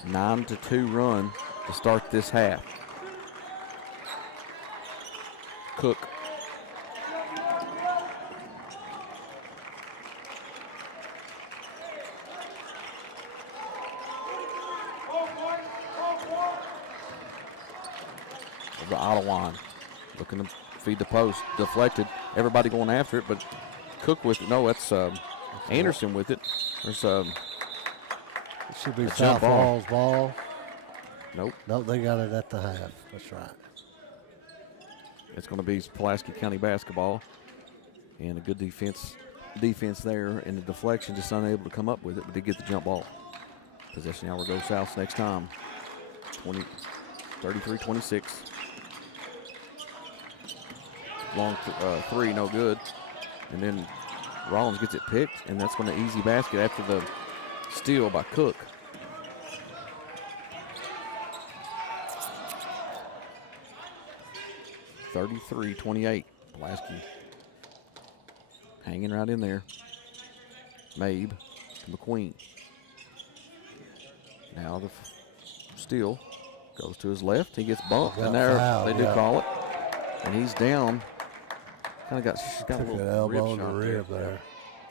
9-2 run to start this half. Cook. The Ottawa looking to feed the post. Deflected. Everybody going after it, but Cook with it. No, that's Anderson with it. There's it should be South Falls ball. Nope. Nope, they got it at the half. That's right. It's going to be Pulaski County basketball. And a good defense there, and the deflection just unable to come up with it, but they get the jump ball. Possession hour goes south next time. 33-26. Long 3, no good. And then Rollins gets it picked, and that's going to easy basket after the steal by Cook. (33-28). Pulaski hanging right in there. Mabe to McQueen. Now the steal goes to his left. He gets bumped, and there they do call it. And he's down. Kind of got a little elbow in the rib there.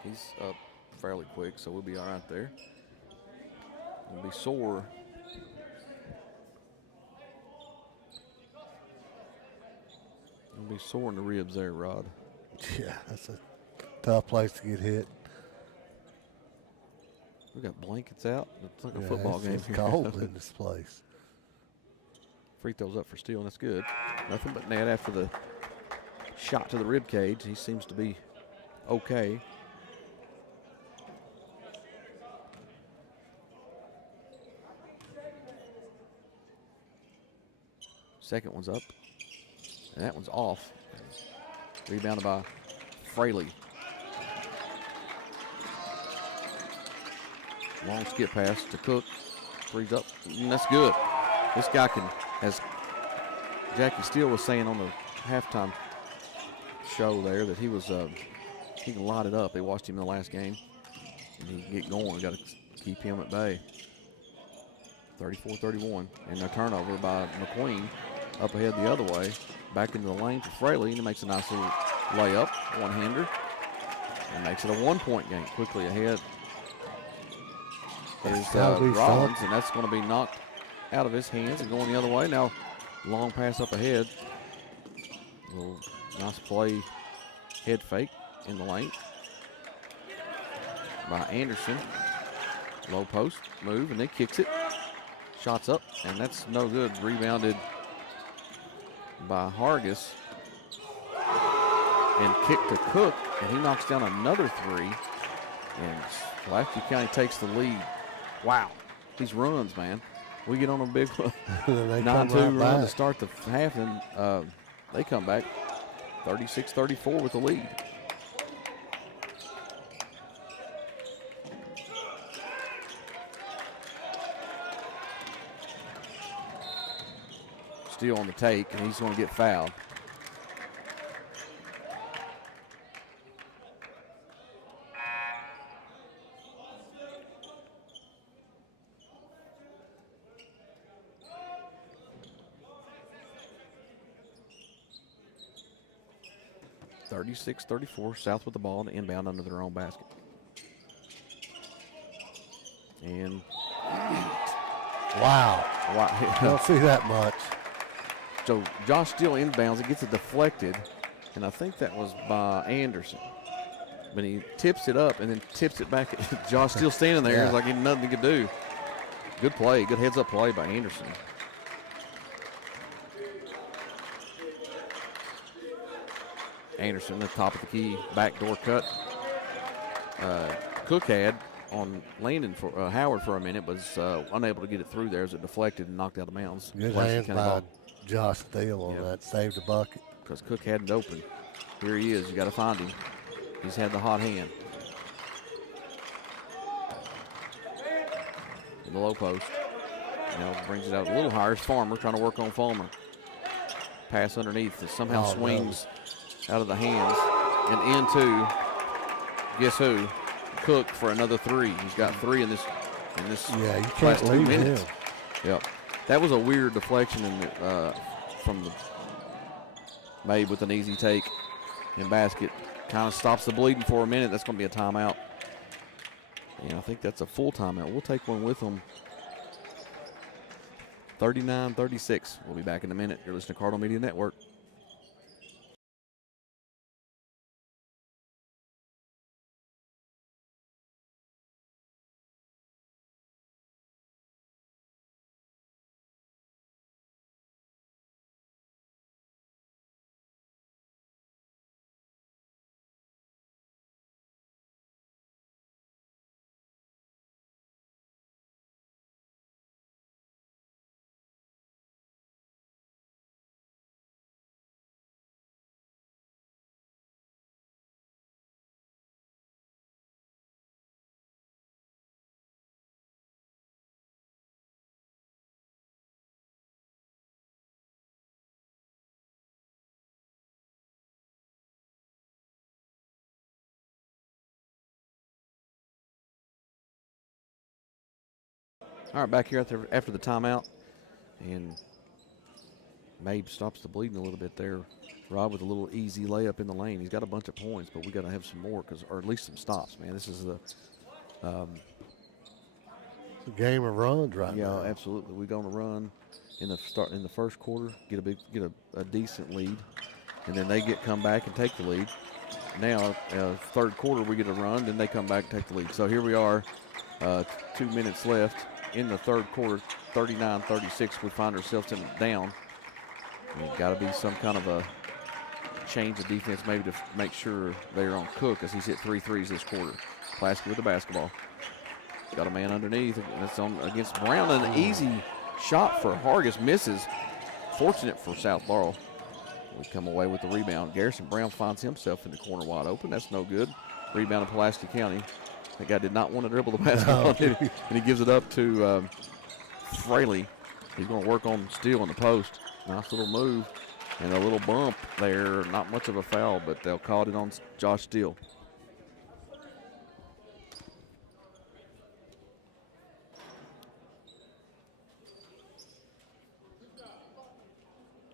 He's up fairly quick, so we'll be all right there. We'll be sore. We'll be sore in the ribs there, Rod. Yeah, that's a tough place to get hit. We got blankets out. It's like a football game. It's cold in this place. Free throws up for Steele, and that's good. Nothing but net after the shot to the rib cage. He seems to be okay. Second one's up, and that one's off. Rebounded by Fraley. Long skip pass to Cook. Frees up, and that's good. This guy as Jackie Steele was saying on the halftime show there, that he can light it up. They watched him in the last game, and he can get going. Got to keep him at bay. 34-31, and a turnover by McQueen. Up ahead the other way, back into the lane for Fraley, and he makes a nice little layup, one-hander. and makes it a 1-point game. Quickly ahead is gotta be Rollins, something. and that's going to be knocked out of his hands and going the other way. Now, long pass up ahead. Little nice play, head fake in the lane by Anderson. Low post move, and then kicks it. Shots up, and that's no good. Rebounded by Hargis. And kick to Cook, and he knocks down another three. And Pulaski County takes the lead. Wow, these runs, man. We get on a big 9-2 run to start the half, and they come back 36-34 with the lead. Still on the take, and he's going to get fouled. (36-34) South with the ball and inbound under their own basket. And wow. Don't see that much. So Josh Steele inbounds, it gets it deflected, and I think that was by Anderson. But he tips it up and then tips it back. Josh Steele standing there, Yeah. it's like he had nothing he could do. Good play, good heads-up play by Anderson. Anderson, the top of the key, backdoor cut. Cook had on Landon for Howard for a minute, was unable to get it through there as it deflected and knocked out of bounds. Good Pulaski hands County by ball. Josh Steele on that. Saved the bucket. Because Cook had it open. Here he is. You got to find him. He's had the hot hand. In the low post. Now brings it out a little higher. It's Farmer trying to work on Farmer. Pass underneath. It somehow swings out of the hands and into, guess who? Cook for another three. He's got three in this Yeah, you last can't 2 leave minutes. him. Yep. That was a weird deflection from the made with an easy take and basket. Kind of stops the bleeding for a minute. That's going to be a timeout. And I think that's a full timeout. We'll take one with them. 39-36. We'll be back in a minute. You're listening to Cardinal Media Network. All right, back here after the timeout. And Mabe stops the bleeding a little bit there. Rob with a little easy layup in the lane. He's got a bunch of points, but we got to have some more, or at least some stops, man. This is the It's a game of runs right now. yeah, absolutely. We're going to run in the first quarter, get a decent lead, and then they come back and take the lead. Now, third quarter, we get a run, then they come back and take the lead. So here we are, 2 minutes left in the third quarter, 39-36. We find ourselves down. It's got to be some kind of a change of defense, maybe to make sure they're on Cook, as he's hit 3 threes this quarter. Pulaski with the basketball. Got a man underneath. That's on against Brown. An easy shot for Hargis. Misses. Fortunate for South Laurel. We come away with the rebound. Garrison Brown finds himself in the corner wide open. That's no good. Rebound to Pulaski County. That guy did not want to dribble the basketball, did he? And he gives it up to Fraley. He's going to work on Steele in the post. Nice little move and a little bump there. Not much of a foul, but they'll call it on Josh Steele.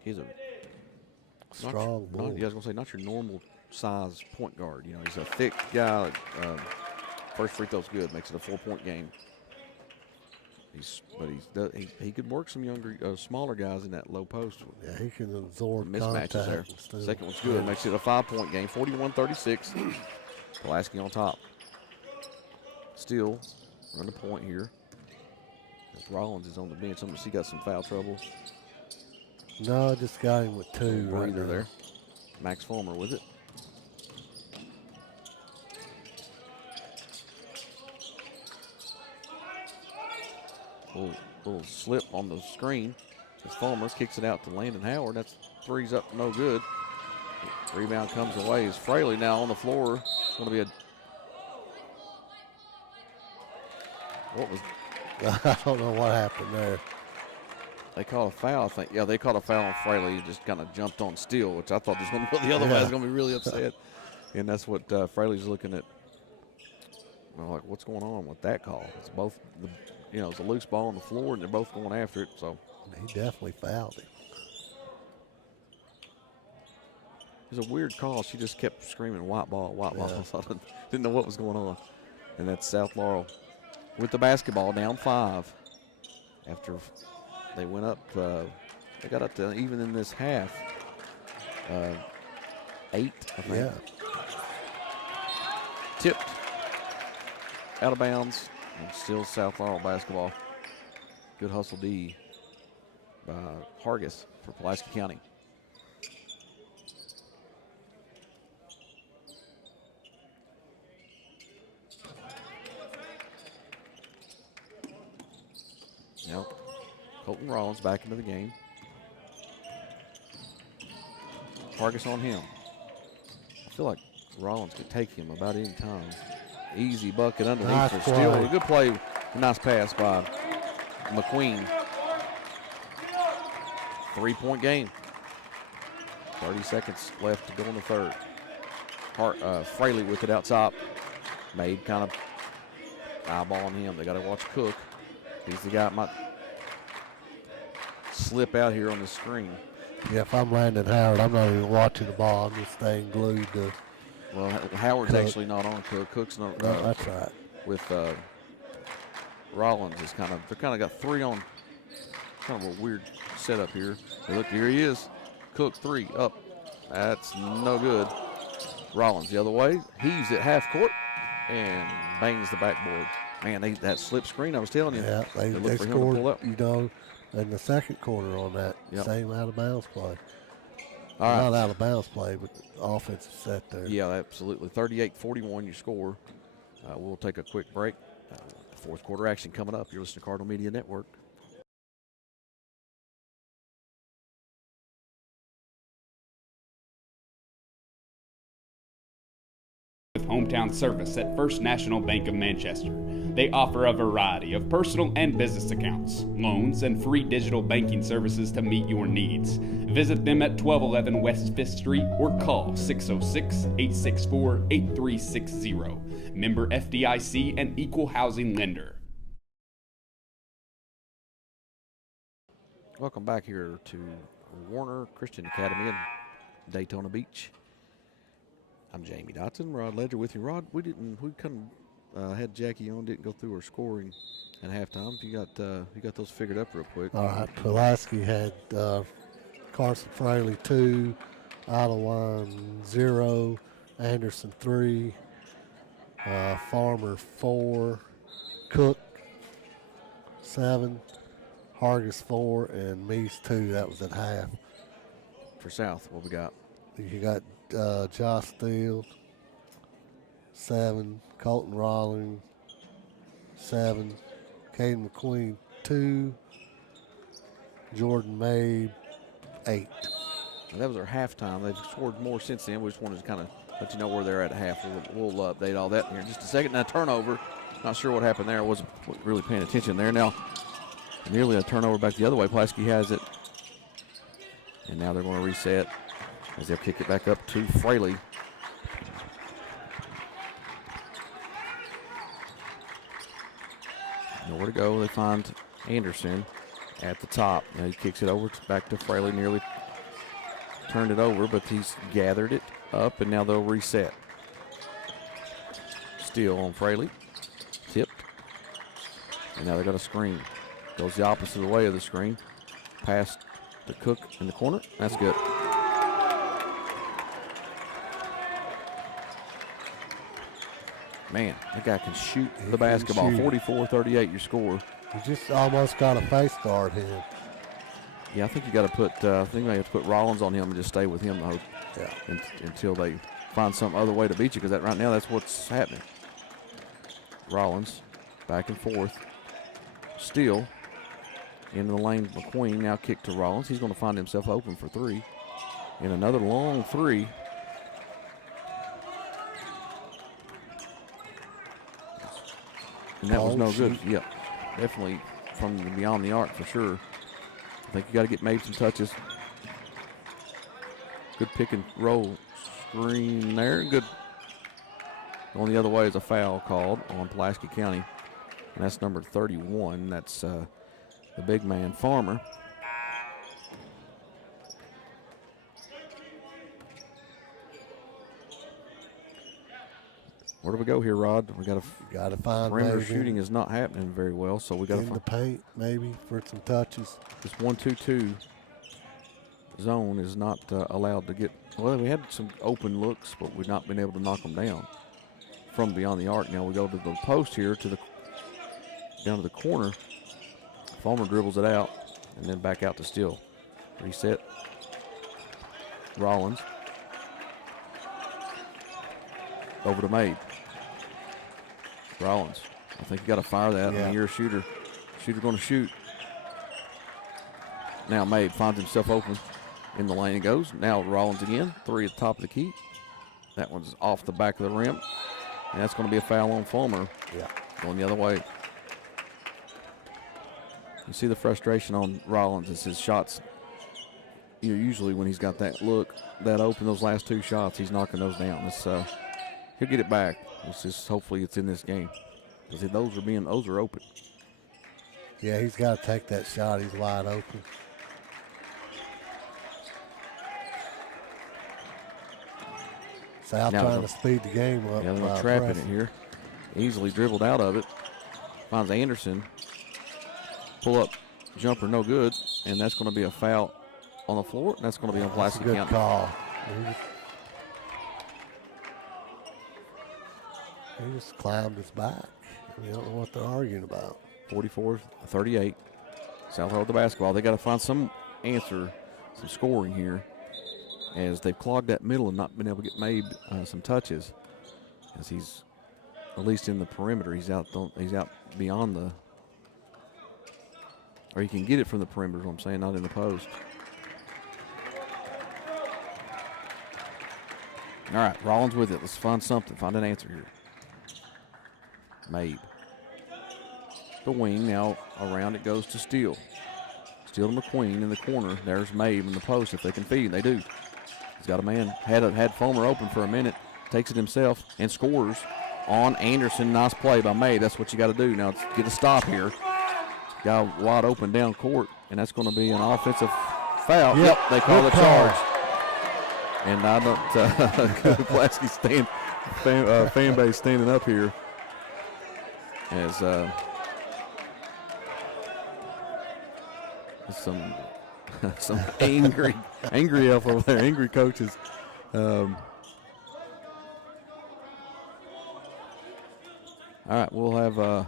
He's a strong bull. I was going to say, not your normal size point guard. You know, he's a thick guy. First free throw's good, makes it a 4-point game. He could work some smaller guys in that low post. Yeah, he can absorb Mismatches there. Second one's good, makes it a 5-point game. 41-36. Pulaski on top. Still run the point here. Rollins is on the bench. He got some foul trouble. No, just got him with 2 right there. Max Fulmer with it. Little slip on the screen. As Fulmer kicks it out to Landon Howard. That's three's up, no good. Rebound comes away. Is Fraley now on the floor? It's going to be a. What was? I don't know what happened there. They caught a foul, I think. Yeah, they caught a foul on Fraley. He just kind of jumped on Steele, which I thought was going to go the other way. I was going to be really upset. And that's what Fraley's looking at. Like, what's going on with that call? It's both, it's a loose ball on the floor, and they're both going after it. So he definitely fouled him. It was a weird call. She just kept screaming, white ball, white ball. So I didn't know what was going on. And that's South Laurel with the basketball, down 5. After they went up, they got up to, even in this half, 8, I think. Yeah. Tipped out of bounds, and still South Laurel basketball. Good hustle D by Hargis for Pulaski County. Now, Colton Rollins back into the game. Hargis on him. I feel like Rollins could take him about any time. Easy bucket underneath nice for Steele. A good play. Nice pass by McQueen. 3-point game. 30 seconds left to go in the third. Fraley with it out top. Made kind of eyeballing him. They got to watch Cook. He's the guy that might slip out here on the screen. Yeah, if I'm Landon Howard, I'm not even watching the ball. I'm just staying glued to. Well, Howard's Cook. Actually not on Cook. Cook's not. No, that's right. With Rollins is they're kind of got 3 on. Kind of a weird setup here. Hey, look, here he is. Cook 3 up. That's no good. Rollins the other way. He's at half court and bangs the backboard. Man, that slip screen I was telling you. Yeah, they for him to scored, pull up. in the second quarter on that same out of bounds play. All right. Not out of bounds play, but offensive set there. Yeah, absolutely. 38-41 your score. We'll take a quick break. Fourth quarter action coming up. You're listening to Cardinal Media Network. With hometown service at First National Bank of Manchester. They offer a variety of personal and business accounts, loans, and free digital banking services to meet your needs. Visit them at 1211 West 5th Street or call 606-864-8360. Member FDIC and equal housing lender. Welcome back here to Warner Christian Academy in Daytona Beach. I'm Jamie Dotson, Rod Ledger with you. Rod, we had Jackie on, didn't go through her scoring at halftime. You got those figured up real quick. All right, Pulaski had Carson Fraley 2, Idlewild 0, Anderson 3, Farmer 4, Cook 7, Hargis 4, and Meese 2. That was at half. For South, what we got? You got Josh Steele 7, Colton Rollins 7, Caden McQueen 2, Jordan May 8. That was our halftime. They've scored more since then. We just wanted to kind of let you know where they're at half. We'll update all that here in just a second. Now turnover. Not sure what happened there. I wasn't really paying attention there. Now nearly a turnover back the other way. Pulaski has it. And now they're going to reset as they'll kick it back up to Fraley. Nowhere to go. They find Anderson at the top. Now he kicks it over back to Fraley, nearly turned it over, but he's gathered it up, and now they'll reset. Steal on Fraley. Tipped. And now they got a screen. Goes the opposite way of the screen. Pass to Cook in the corner. That's good. Man, that guy can shoot the basketball. 44-38 your score. You just almost got a face guard here. Yeah, I think you got to put. I think they have to put Rollins on him and just stay with him though, until they find some other way to beat you. Because right now, that's what's happening. Rollins, back and forth, steal into the lane. McQueen now kick to Rollins. He's going to find himself open for three, and another long three. And that was no good. Yep, definitely from beyond the arc for sure. I think you got to get maybe some touches. Good pick and roll screen there. Good. Going the other way is a foul called on Pulaski County. And that's number 31. That's the big man, Farmer. Where do we go here, Rod? We got to find perimeter shooting is not happening very well, so we got to in the paint maybe for some touches. This 1-2-2 zone is not allowed to get. Well, we had some open looks, but we've not been able to knock them down from beyond the arc. Now we go to the post here down to the corner. Farmer dribbles it out and then back out to steal. Reset. Rollins over to Mabe. Rollins. I think you got to fire that. Yeah. I mean, you're a shooter. Shooter going to shoot. Now Mabe finds himself open in the lane. He goes. Now Rollins again. Three at the top of the key. That one's off the back of the rim. And that's going to be a foul on Farmer. Yeah. Going the other way. You see the frustration on Rollins as his shots. You know, usually when he's got that look, that open, those last two shots, he's knocking those down. It's, he'll get it back. It's just hopefully it's in this game because those are open. Yeah, he's got to take that shot. He's wide open. South trying to speed the game up. Yeah, they're trapping it here. Easily dribbled out of it. Finds Anderson. Pull up jumper, no good, and that's going to be a foul on the floor, and that's going to be on Pulaski County. Good call. He just climbed his back. We don't know what they're arguing about. 44-38. South with the basketball. They got to find some answer, some scoring here, as they've clogged that middle and not been able to get Mabe some touches. As he's at least in the perimeter, he's out beyond the. Or you can get it from the perimeter, is what I'm saying, not in the post. All right, Rollins with it. Let's find something. Find an answer here. Mabe. The wing now around it goes to Steele. Steele to McQueen in the corner. There's Mabe in the post if they can feed. They do. He's got a man. Had Fulmer open for a minute. Takes it himself and scores on Anderson. Nice play by Mabe. That's what you got to do. Now let's get a stop here. Guy wide open down court, and that's going to be an offensive foul. Yep, they call the charge. And I don't, Pulaski fan base standing up here as some angry elf over there, angry coaches. All right, we'll have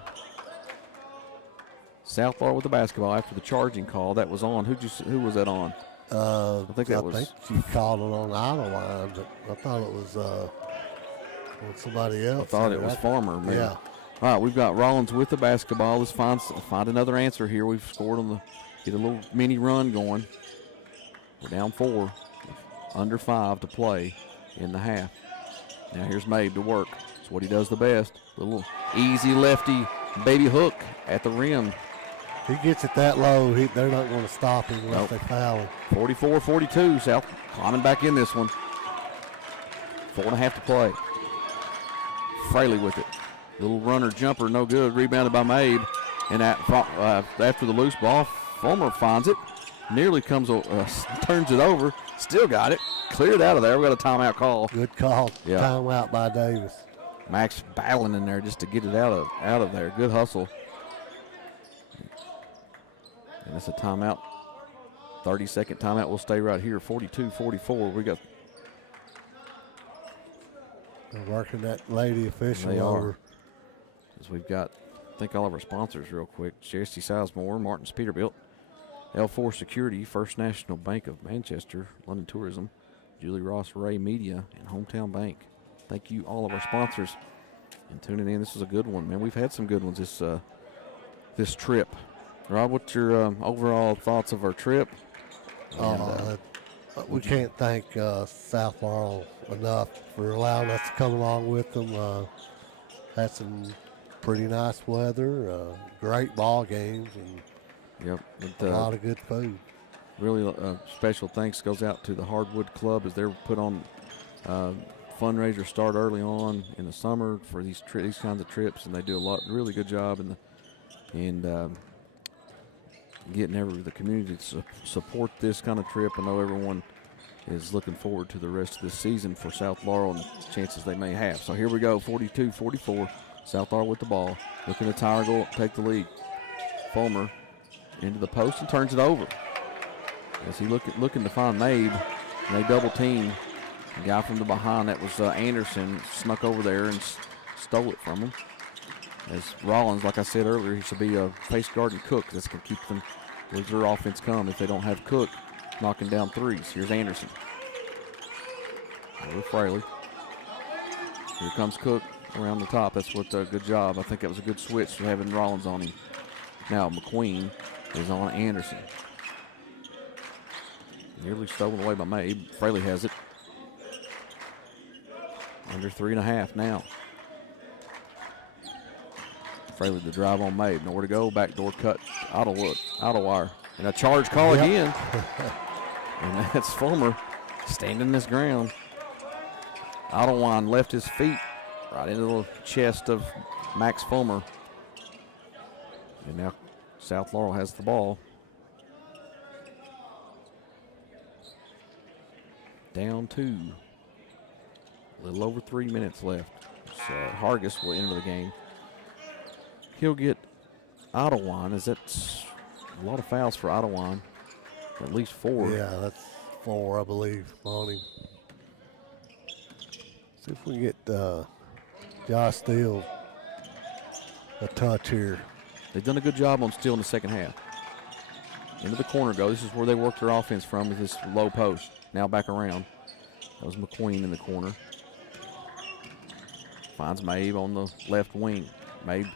South Laurel with the basketball after the charging call. That was on. Who was that on? I think she called it on the outer line, but I thought it was somebody else. I thought it was Farmer. Man. Yeah. All right, we've got Rollins with the basketball. Let's find another answer here. We've scored get a little mini run going. We're down 4, under 5 to play in the half. Now here's Mabe to work. It's what he does the best. A little easy lefty baby hook at the rim. He gets it that low, they're not going to stop him unless they foul him. 44-42, South climbing back in this one. 4.5 to play. Fraley with it. Little runner jumper, no good. Rebounded by Mabe. And after the loose ball, Fulmer finds it. Nearly comes, turns it over. Still got it. Cleared out of there. We got a timeout call. Good call. Yeah. Timeout by Davis. Max battling in there just to get it out of there. Good hustle. And it's a timeout. 30-second timeout. We'll stay right here. 42-44. We got. They're working that lady official They over. are. As we've got, I think, all of our sponsors real quick. Jesse Sizemore, Martin's Peterbilt, L4 Security, First National Bank of Manchester, London Tourism, Julie Ross Ray Media, and Hometown Bank. Thank you, all of our sponsors, and tuning in. This is a good one, man. We've had some good ones this trip. Rob, what's your overall thoughts of our trip? We can't thank South Laurel enough for allowing us to come along with them. Had some pretty nice weather, great ball games, and a lot of good food. Really special thanks goes out to the Hardwood Club as they're put on fundraiser start early on in the summer for these kinds of trips, and they do really good job in getting the community to support this kind of trip. I know everyone is looking forward to the rest of this season for South Laurel and the chances they may have. So here we go, 42-44. South Laurel with the ball, looking to Tyra take the lead. Fulmer into the post and turns it over. As he looking to find Mabe, and they double team. The guy from the behind, that was Anderson, snuck over there and stole it from him. As Rollins, like I said earlier, he should be a face guard and Cook. That's going to keep them, where's their offense come if they don't have Cook knocking down threes. Here's Anderson. Over Fraley. Here comes Cook around the top. That's what good job. I think that was a good switch for having Rollins on him. Now McQueen is on Anderson. Nearly stolen away by Mabe. Fraley has it. Under 3.5 now. Fraley the drive on Mabe. Nowhere to go. Backdoor cut. Idlewild. And a charge call again. And that's Fulmer standing his ground. Idlewild left his feet right into the chest of Max Fulmer. And now South Laurel has the ball. Down 2. A little over 3 minutes left. So Hargis will enter the game. He'll get Idlewild. That's a lot of fouls for Idlewild. At least 4. Yeah, that's 4, I believe, on him. See if we can get Josh Steele a touch here. They've done a good job on Steele in the second half. Into the corner go. This is where they work their offense from, is this low post. Now back around. That was McQueen in the corner. Finds Mabe on the left wing. Mabe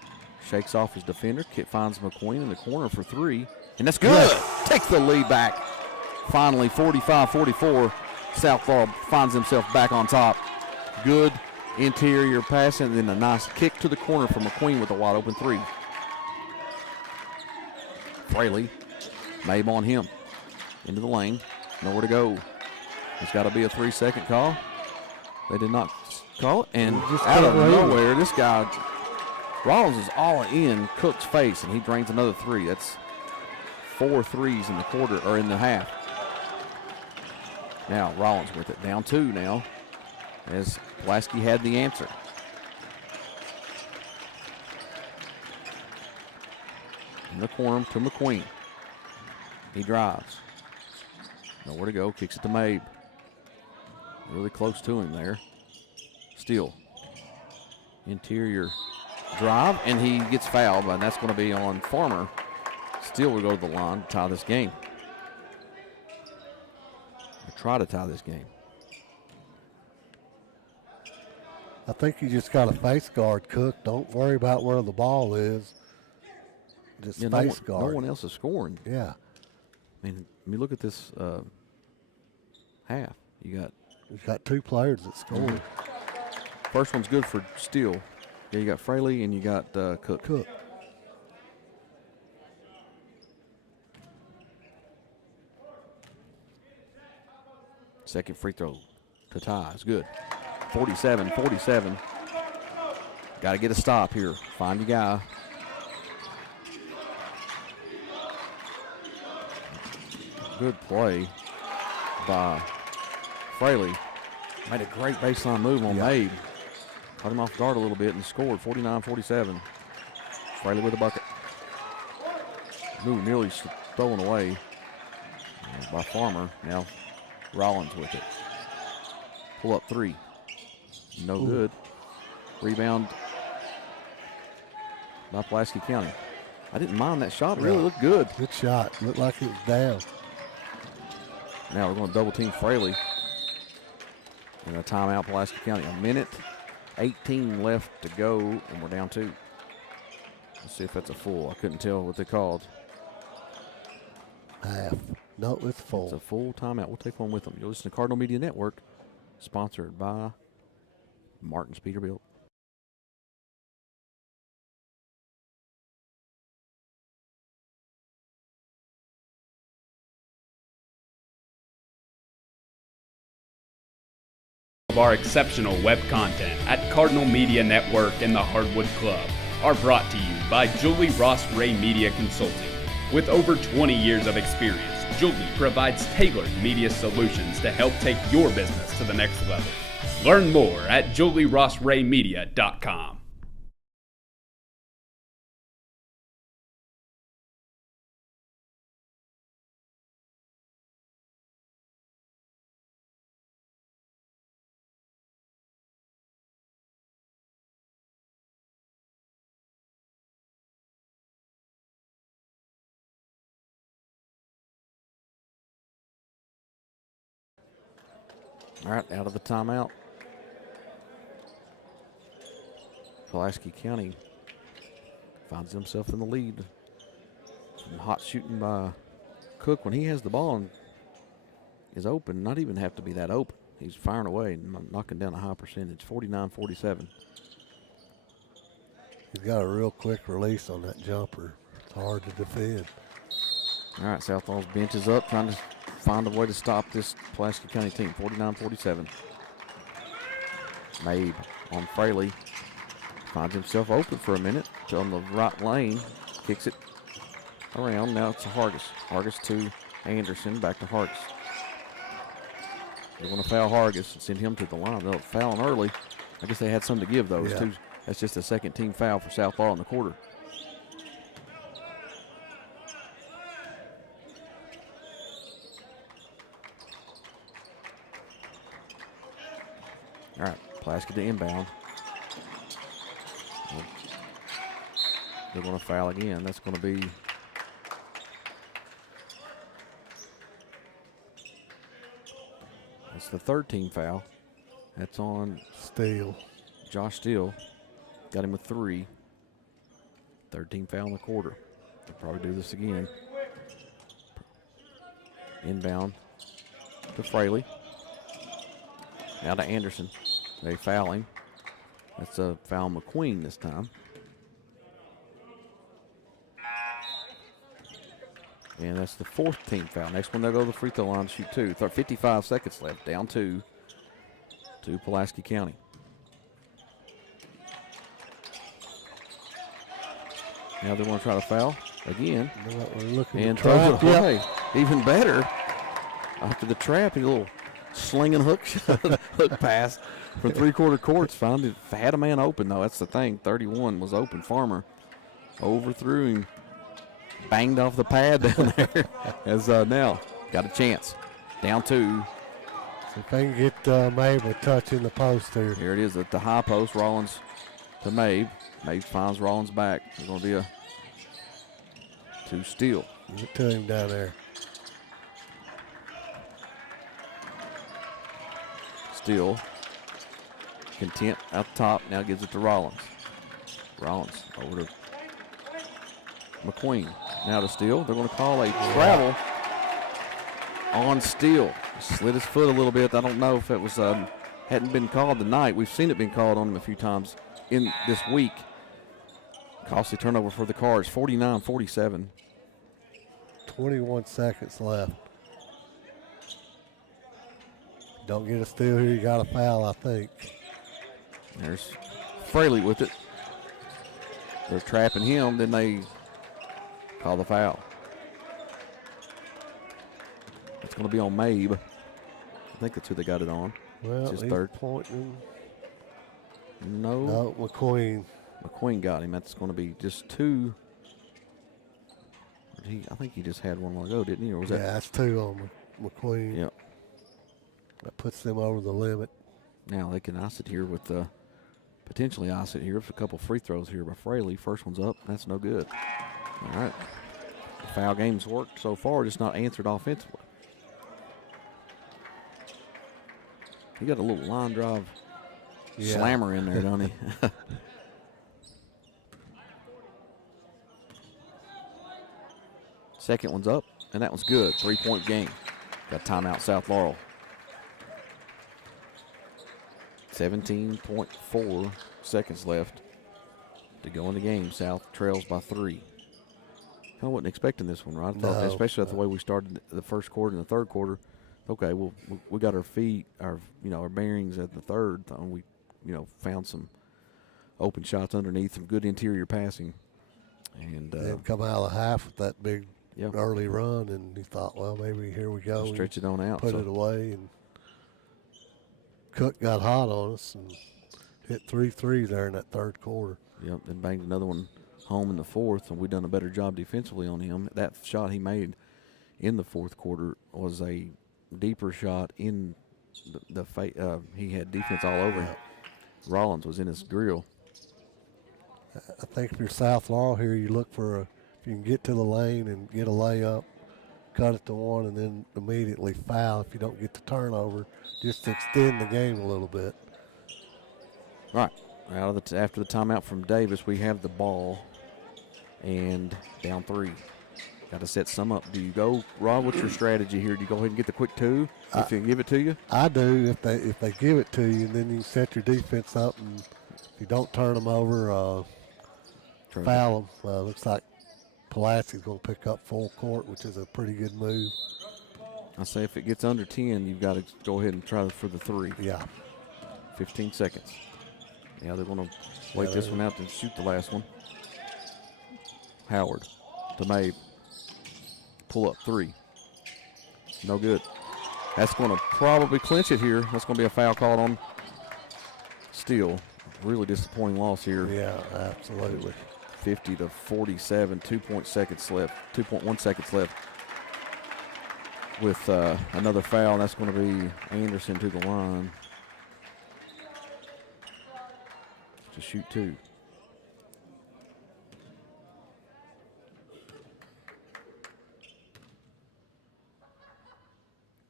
shakes off his defender. Finds McQueen in the corner for 3. And that's good. Yes. Takes the lead back. Finally, 45-44. South Laurel finds himself back on top. Good interior passing, and then a nice kick to the corner for McQueen with a wide open 3. Fraley, Mabe on him. Into the lane. Nowhere to go. It's got to be a 3-second call. They did not call it. And just out of nowhere, this guy, Rollins, is all in Cook's face, and he drains another 3. That's 4 threes in the quarter, or in the half. Now Rollins with it. Down 2 now, as Pulaski had the answer. In the corner to McQueen. He drives. Nowhere to go. Kicks it to Mabe. Really close to him there. Steele. Interior drive, and he gets fouled, and that's going to be on Farmer. Steele will go to the line to tie this game. Or try to tie this game. I think you just got a face guard, Cook. Don't worry about where the ball is. Just face guard. No one else is scoring. Yeah. I mean, look at this half. You got 2 players that scored. Mm-hmm. First one's good for Steele. Yeah, you got Fraley and you got Cook. Second free throw to tie is good. 47-47. Got to get a stop here. Find your guy. Good play by Fraley. Made a great baseline move on Mabe. Caught him off guard a little bit and scored 49-47. Fraley with a bucket. Ooh, nearly stolen away by Farmer. Now Rollins with it. Pull up three. No good. Rebound by Pulaski County. I didn't mind that shot. It really looked good. Good shot. Looked like it was down. Now we're going to double team Fraley. And a timeout, Pulaski County. 1:18 left to go, and we're down 2. Let's see if that's a full. I couldn't tell what they called. Half. No, it's full. It's a full timeout. We'll take one with them. You'll listen to Cardinal Media Network, sponsored by Martin's Peterbilt. Of our exceptional web content at Cardinal Media Network and the Hardwood Club are brought to you by Julie Ross Ray Media Consulting. With over 20 years of experience, Julie provides tailored media solutions to help take your business to the next level. Learn more at julierossraymedia.com. All right, out of the timeout. Pulaski County finds himself in the lead. Some hot shooting by Cook when he has the ball and is open. Not even have to be that open. He's firing away and knocking down a high percentage. 49-47. He's got a real quick release on that jumper. It's hard to defend. All right, Southall's bench is up, trying to find a way to stop this Pulaski County team. 49-47. Mabe on Fraley. Finds himself open for a minute. On the right lane. Kicks it around. Now it's to Hargis. Hargis to Anderson. Back to Hargis. They want to foul Hargis and send him to the line. They'll foul him early. I guess they had some to give those two. That's just a second team foul for Southall in the quarter. All right, Pulaski to inbound. They're going to foul again. That's going to be that's the third team foul. That's on Steele. Josh Steele. Got him with 3. Third team foul in the quarter. They'll probably do this again. Inbound to Fraley. Now to Anderson. They foul him. That's a foul McQueen this time. And that's the 4th team foul. Next one, they'll go to the free throw line to shoot 2. 55 seconds left. Down 2 to Pulaski County. Now they want to try to foul again. And throws it away. Even better. After the trap, a little slinging hook pass from three-quarter courts. Had a man open, though. That's the thing. 31 was open. Farmer overthrew him. Banged off the pad down there. As now got a chance. Down 2. So if they can get Mabe a touch in the post here. Here it is at the high post. Rollins to Mabe. Mabe finds Rollins back. There's going to be a 2 steal. Give it to him down there. Steele. Content out top. Now gives it to Rollins. Rollins over to McQueen. Now to Steele. They're going to call a travel on Steele. Slid his foot a little bit. I don't know if it was hadn't been called tonight. We've seen it been called on him a few times in this week. Costly turnover for the Cards. 49-47. 21 seconds left. Don't get a steal here, you got a foul, I think. There's Fraley with it. They're trapping him, then they call the foul. going to be on Mabe. I think that's who they got it on. Well, his he's third. pointing. No. No, McQueen. McQueen got him. That's going to be just 2. I think he just had one while ago, didn't he? Or was Yeah, that's 2 on McQueen. Yep. That puts them over the limit. Now they can ice it here with potentially ice it here with a couple free throws here by Fraley. First one's up. That's no good. All right. The foul game's worked so far, just not answered offensively. He got a little line drive slammer in there, don't he? Second one's up, and that one's good. 3-point game. Got timeout, South Laurel. 17.4 seconds left to go in the game. South trails by 3. I wasn't expecting this one, right? I thought, especially the way we started the first quarter and the third quarter. Okay, well, we got our feet, our bearings at the third. And we, found some open shots underneath, some good interior passing, and come out of the half with that big Yep. early run, and he thought, well, maybe here we go. Stretch it on out. Put it away, and Cook got hot on us and hit 3 threes there in that third quarter. Yep, and banged another one home in the fourth, and we done a better job defensively on him. That shot he made in the fourth quarter was a deeper shot in he had defense all over him. Rollins was in his grill. I think if you're South Laurel here, you look for if you can get to the lane and get a layup, cut it to 1, and then immediately foul if you don't get the turnover, just to extend the game a little bit. Right. After the timeout from Davis, we have the ball and down 3. Got to set some up. Do you go, Rob? What's your strategy here? Do you go ahead and get the quick 2 if they give it to you? I do if they give it to you, and then you set your defense up, and if you don't turn them over, foul them. Looks like Pulaski's going to pick up full court, which is a pretty good move. I say if it gets under 10, you've got to go ahead and try for the 3. Yeah. 15 seconds. Yeah, they're going to wait this one out and shoot the last one. Howard to Mabe. Pull up 3. No good. That's going to probably clinch it here. That's going to be a foul called on Steele. Really disappointing loss here. Yeah, absolutely. 50-47, 2.1 seconds left. With another foul, and that's going to be Anderson to the line to shoot 2.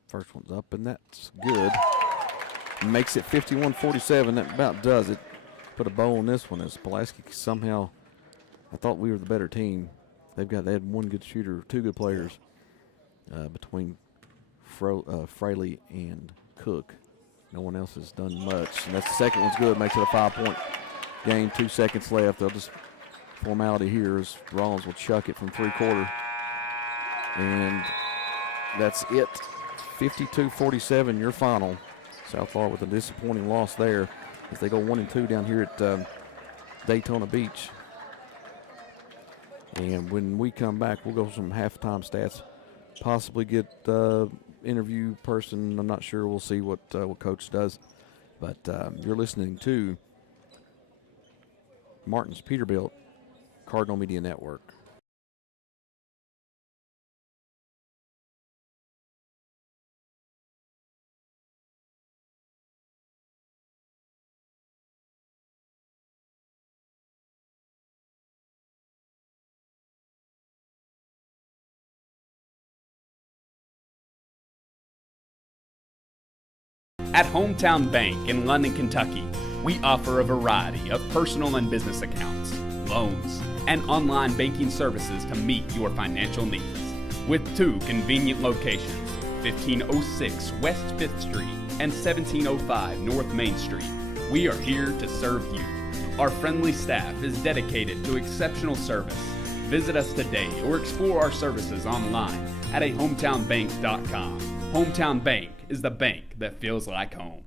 First one's up, and that's good. Makes it 51-47. That about does it. Put a bow on this one as Pulaski somehow, I thought we were the better team. They had one good shooter, 2 good players between Fraley and Cook. No one else has done much. And that's the second one's good. Makes it a 5-point game. 2 seconds left. They'll just formality here is Rollins will chuck it from 3-quarter. And that's it. 52-47, your final. South Laurel with a disappointing loss there as they go 1-2 down here at Daytona Beach. And when we come back, we'll go some halftime stats. Possibly get interview person. I'm not sure. We'll see what Coach does. But you're listening to Martin's Peterbilt Cardinal Media Network. At Hometown Bank in London, Kentucky, we offer a variety of personal and business accounts, loans, and online banking services to meet your financial needs. With 2 convenient locations, 1506 West 5th Street and 1705 North Main Street, we are here to serve you. Our friendly staff is dedicated to exceptional service. Visit us today or explore our services online at hometownbank.com. Hometown Bank is the bank that feels like home.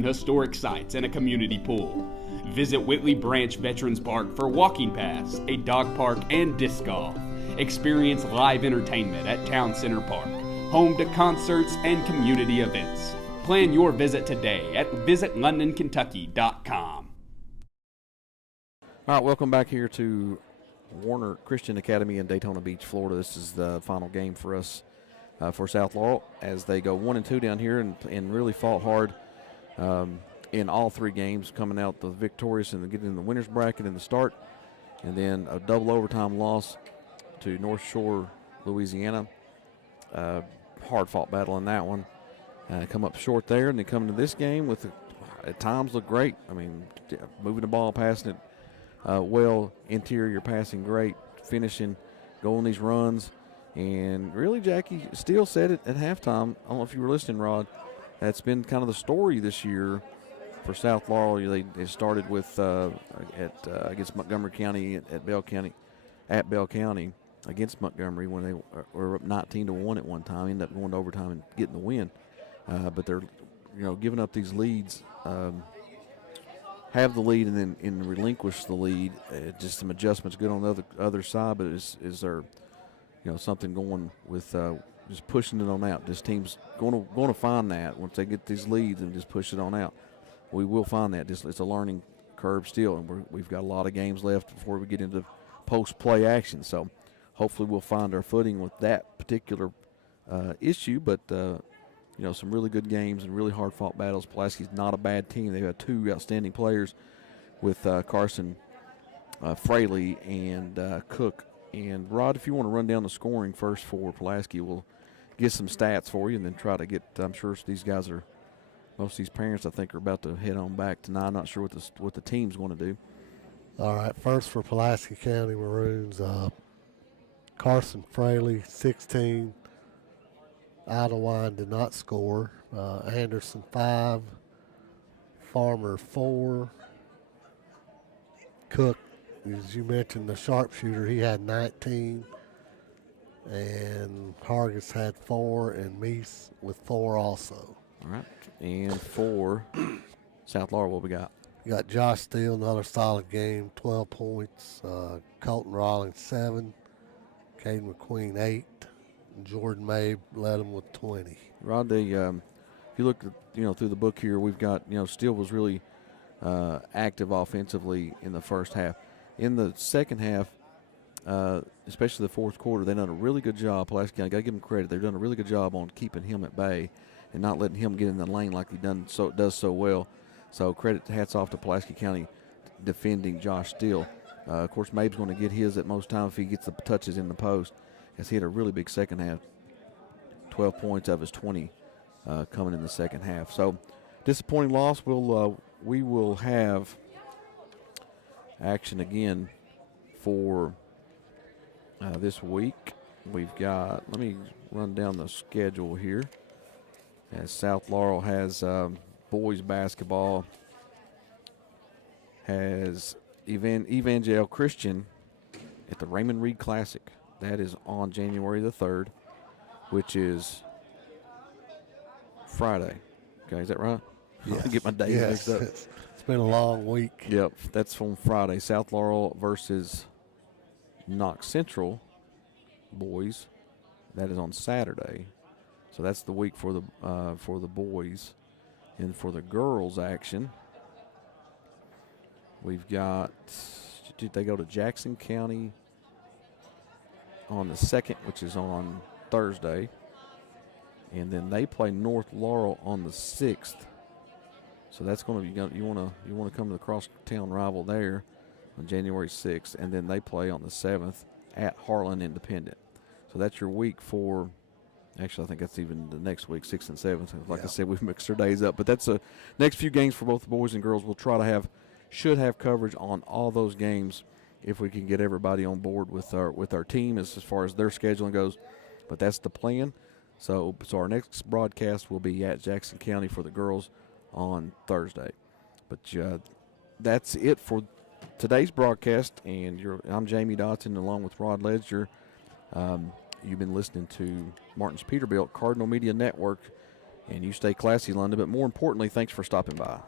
featuring historic sites and a community pool. Visit Whitley Branch Veterans Park for walking paths, a dog park, and disc golf. Experience live entertainment at Town Center Park, home to concerts and community events. Plan your visit today at visitlondonkentucky.com. All right, welcome back here to Warner Christian Academy in Daytona Beach, Florida. This is the final game for us for South Laurel as they go 1-2 down here and really fought hard in all three games, coming out the victorious and getting in the winner's bracket in the start, and then a double overtime loss to North Shore, Louisiana. Hard-fought battle in that one. Come up short there, and then come into this game with, at times, look great. I mean, moving the ball, passing it well, interior passing great, finishing, going these runs. And really, Jackie Steele said it at halftime. I don't know if you were listening, Rod. That's been kind of the story this year for South Laurel. They started with against Montgomery County at Bell County, against Montgomery when they were up 19-1 at one time. Ended up going to overtime and getting the win. But they're, giving up these leads, have the lead and then relinquish the lead. Just some adjustments good on the other side. But is there, something going with just pushing it on out? This team's going to find that once they get these leads and just push it on out. We will find that. It's a learning curve still, and we've got a lot of games left before we get into post-play action. So hopefully we'll find our footing with that particular issue. But some really good games and really hard-fought battles. Pulaski's not a bad team. They've got two outstanding players with Carson Fraley and Cook. And, Rod, if you want to run down the scoring first for Pulaski, we'll get some stats for you and then try to get – I'm sure these guys are – most of these parents, I think, are about to head on back tonight. I'm not sure what the team's going to do. All right, first for Pulaski County Maroons, Carson Fraley, 16. Idlewine did not score. Anderson, 5. Farmer, 4. Cook, as you mentioned, the sharpshooter, he had 19. And Hargis had 4, and Meese with 4 also. All right. And for South Laurel, what we got? We got Josh Steele, another solid game, 12 points. Colton Rawlings, 7. Caden McQueen, 8. And Jordan May led him with 20. Rod, if you look at, through the book here, we've got, Steele was really active offensively in the first half. In the second half, especially the fourth quarter, they've done a really good job. Pulaski County, got to give them credit. They've done a really good job on keeping him at bay and not letting him get in the lane like he does so well. So hats off to Pulaski County defending Josh Steele. Of course, Mabe's going to get his at most time if he gets the touches in the post, as he had a really big second half. 12 points of his 20 coming in the second half. So disappointing loss. We will have action again for this week. We've got, let me run down the schedule here, as South Laurel has boys basketball, has Evangel Christian at the Raymond Reed Classic. That is on January the 3rd, which is Friday. Okay, is that right? Yes. I get my days mixed up. It's been a long week. Yep, that's on Friday. South Laurel versus Knox Central boys. That is on Saturday. So that's the week for the boys. And for the girls action, we've got, they go to Jackson County on the 2nd, which is on Thursday. And then they play North Laurel on the 6th. So that's going to be, you want to come to the crosstown rival there on January 6th, and then they play on the 7th at Harlan Independent. So that's your week for, actually I think that's even the next week, 6th and 7th. Like I said, we've mixed our days up. But that's the next few games for both the boys and girls. We'll try to should have coverage on all those games if we can get everybody on board with our team as far as their scheduling goes. But that's the plan. So our next broadcast will be at Jackson County for the girls on Thursday. But that's it for today's broadcast. And I'm Jamie Dotson along with Rod Ledger. You've been listening to Martin's Peterbilt Cardinal Media Network And you stay classy, London, but more importantly, thanks for stopping by.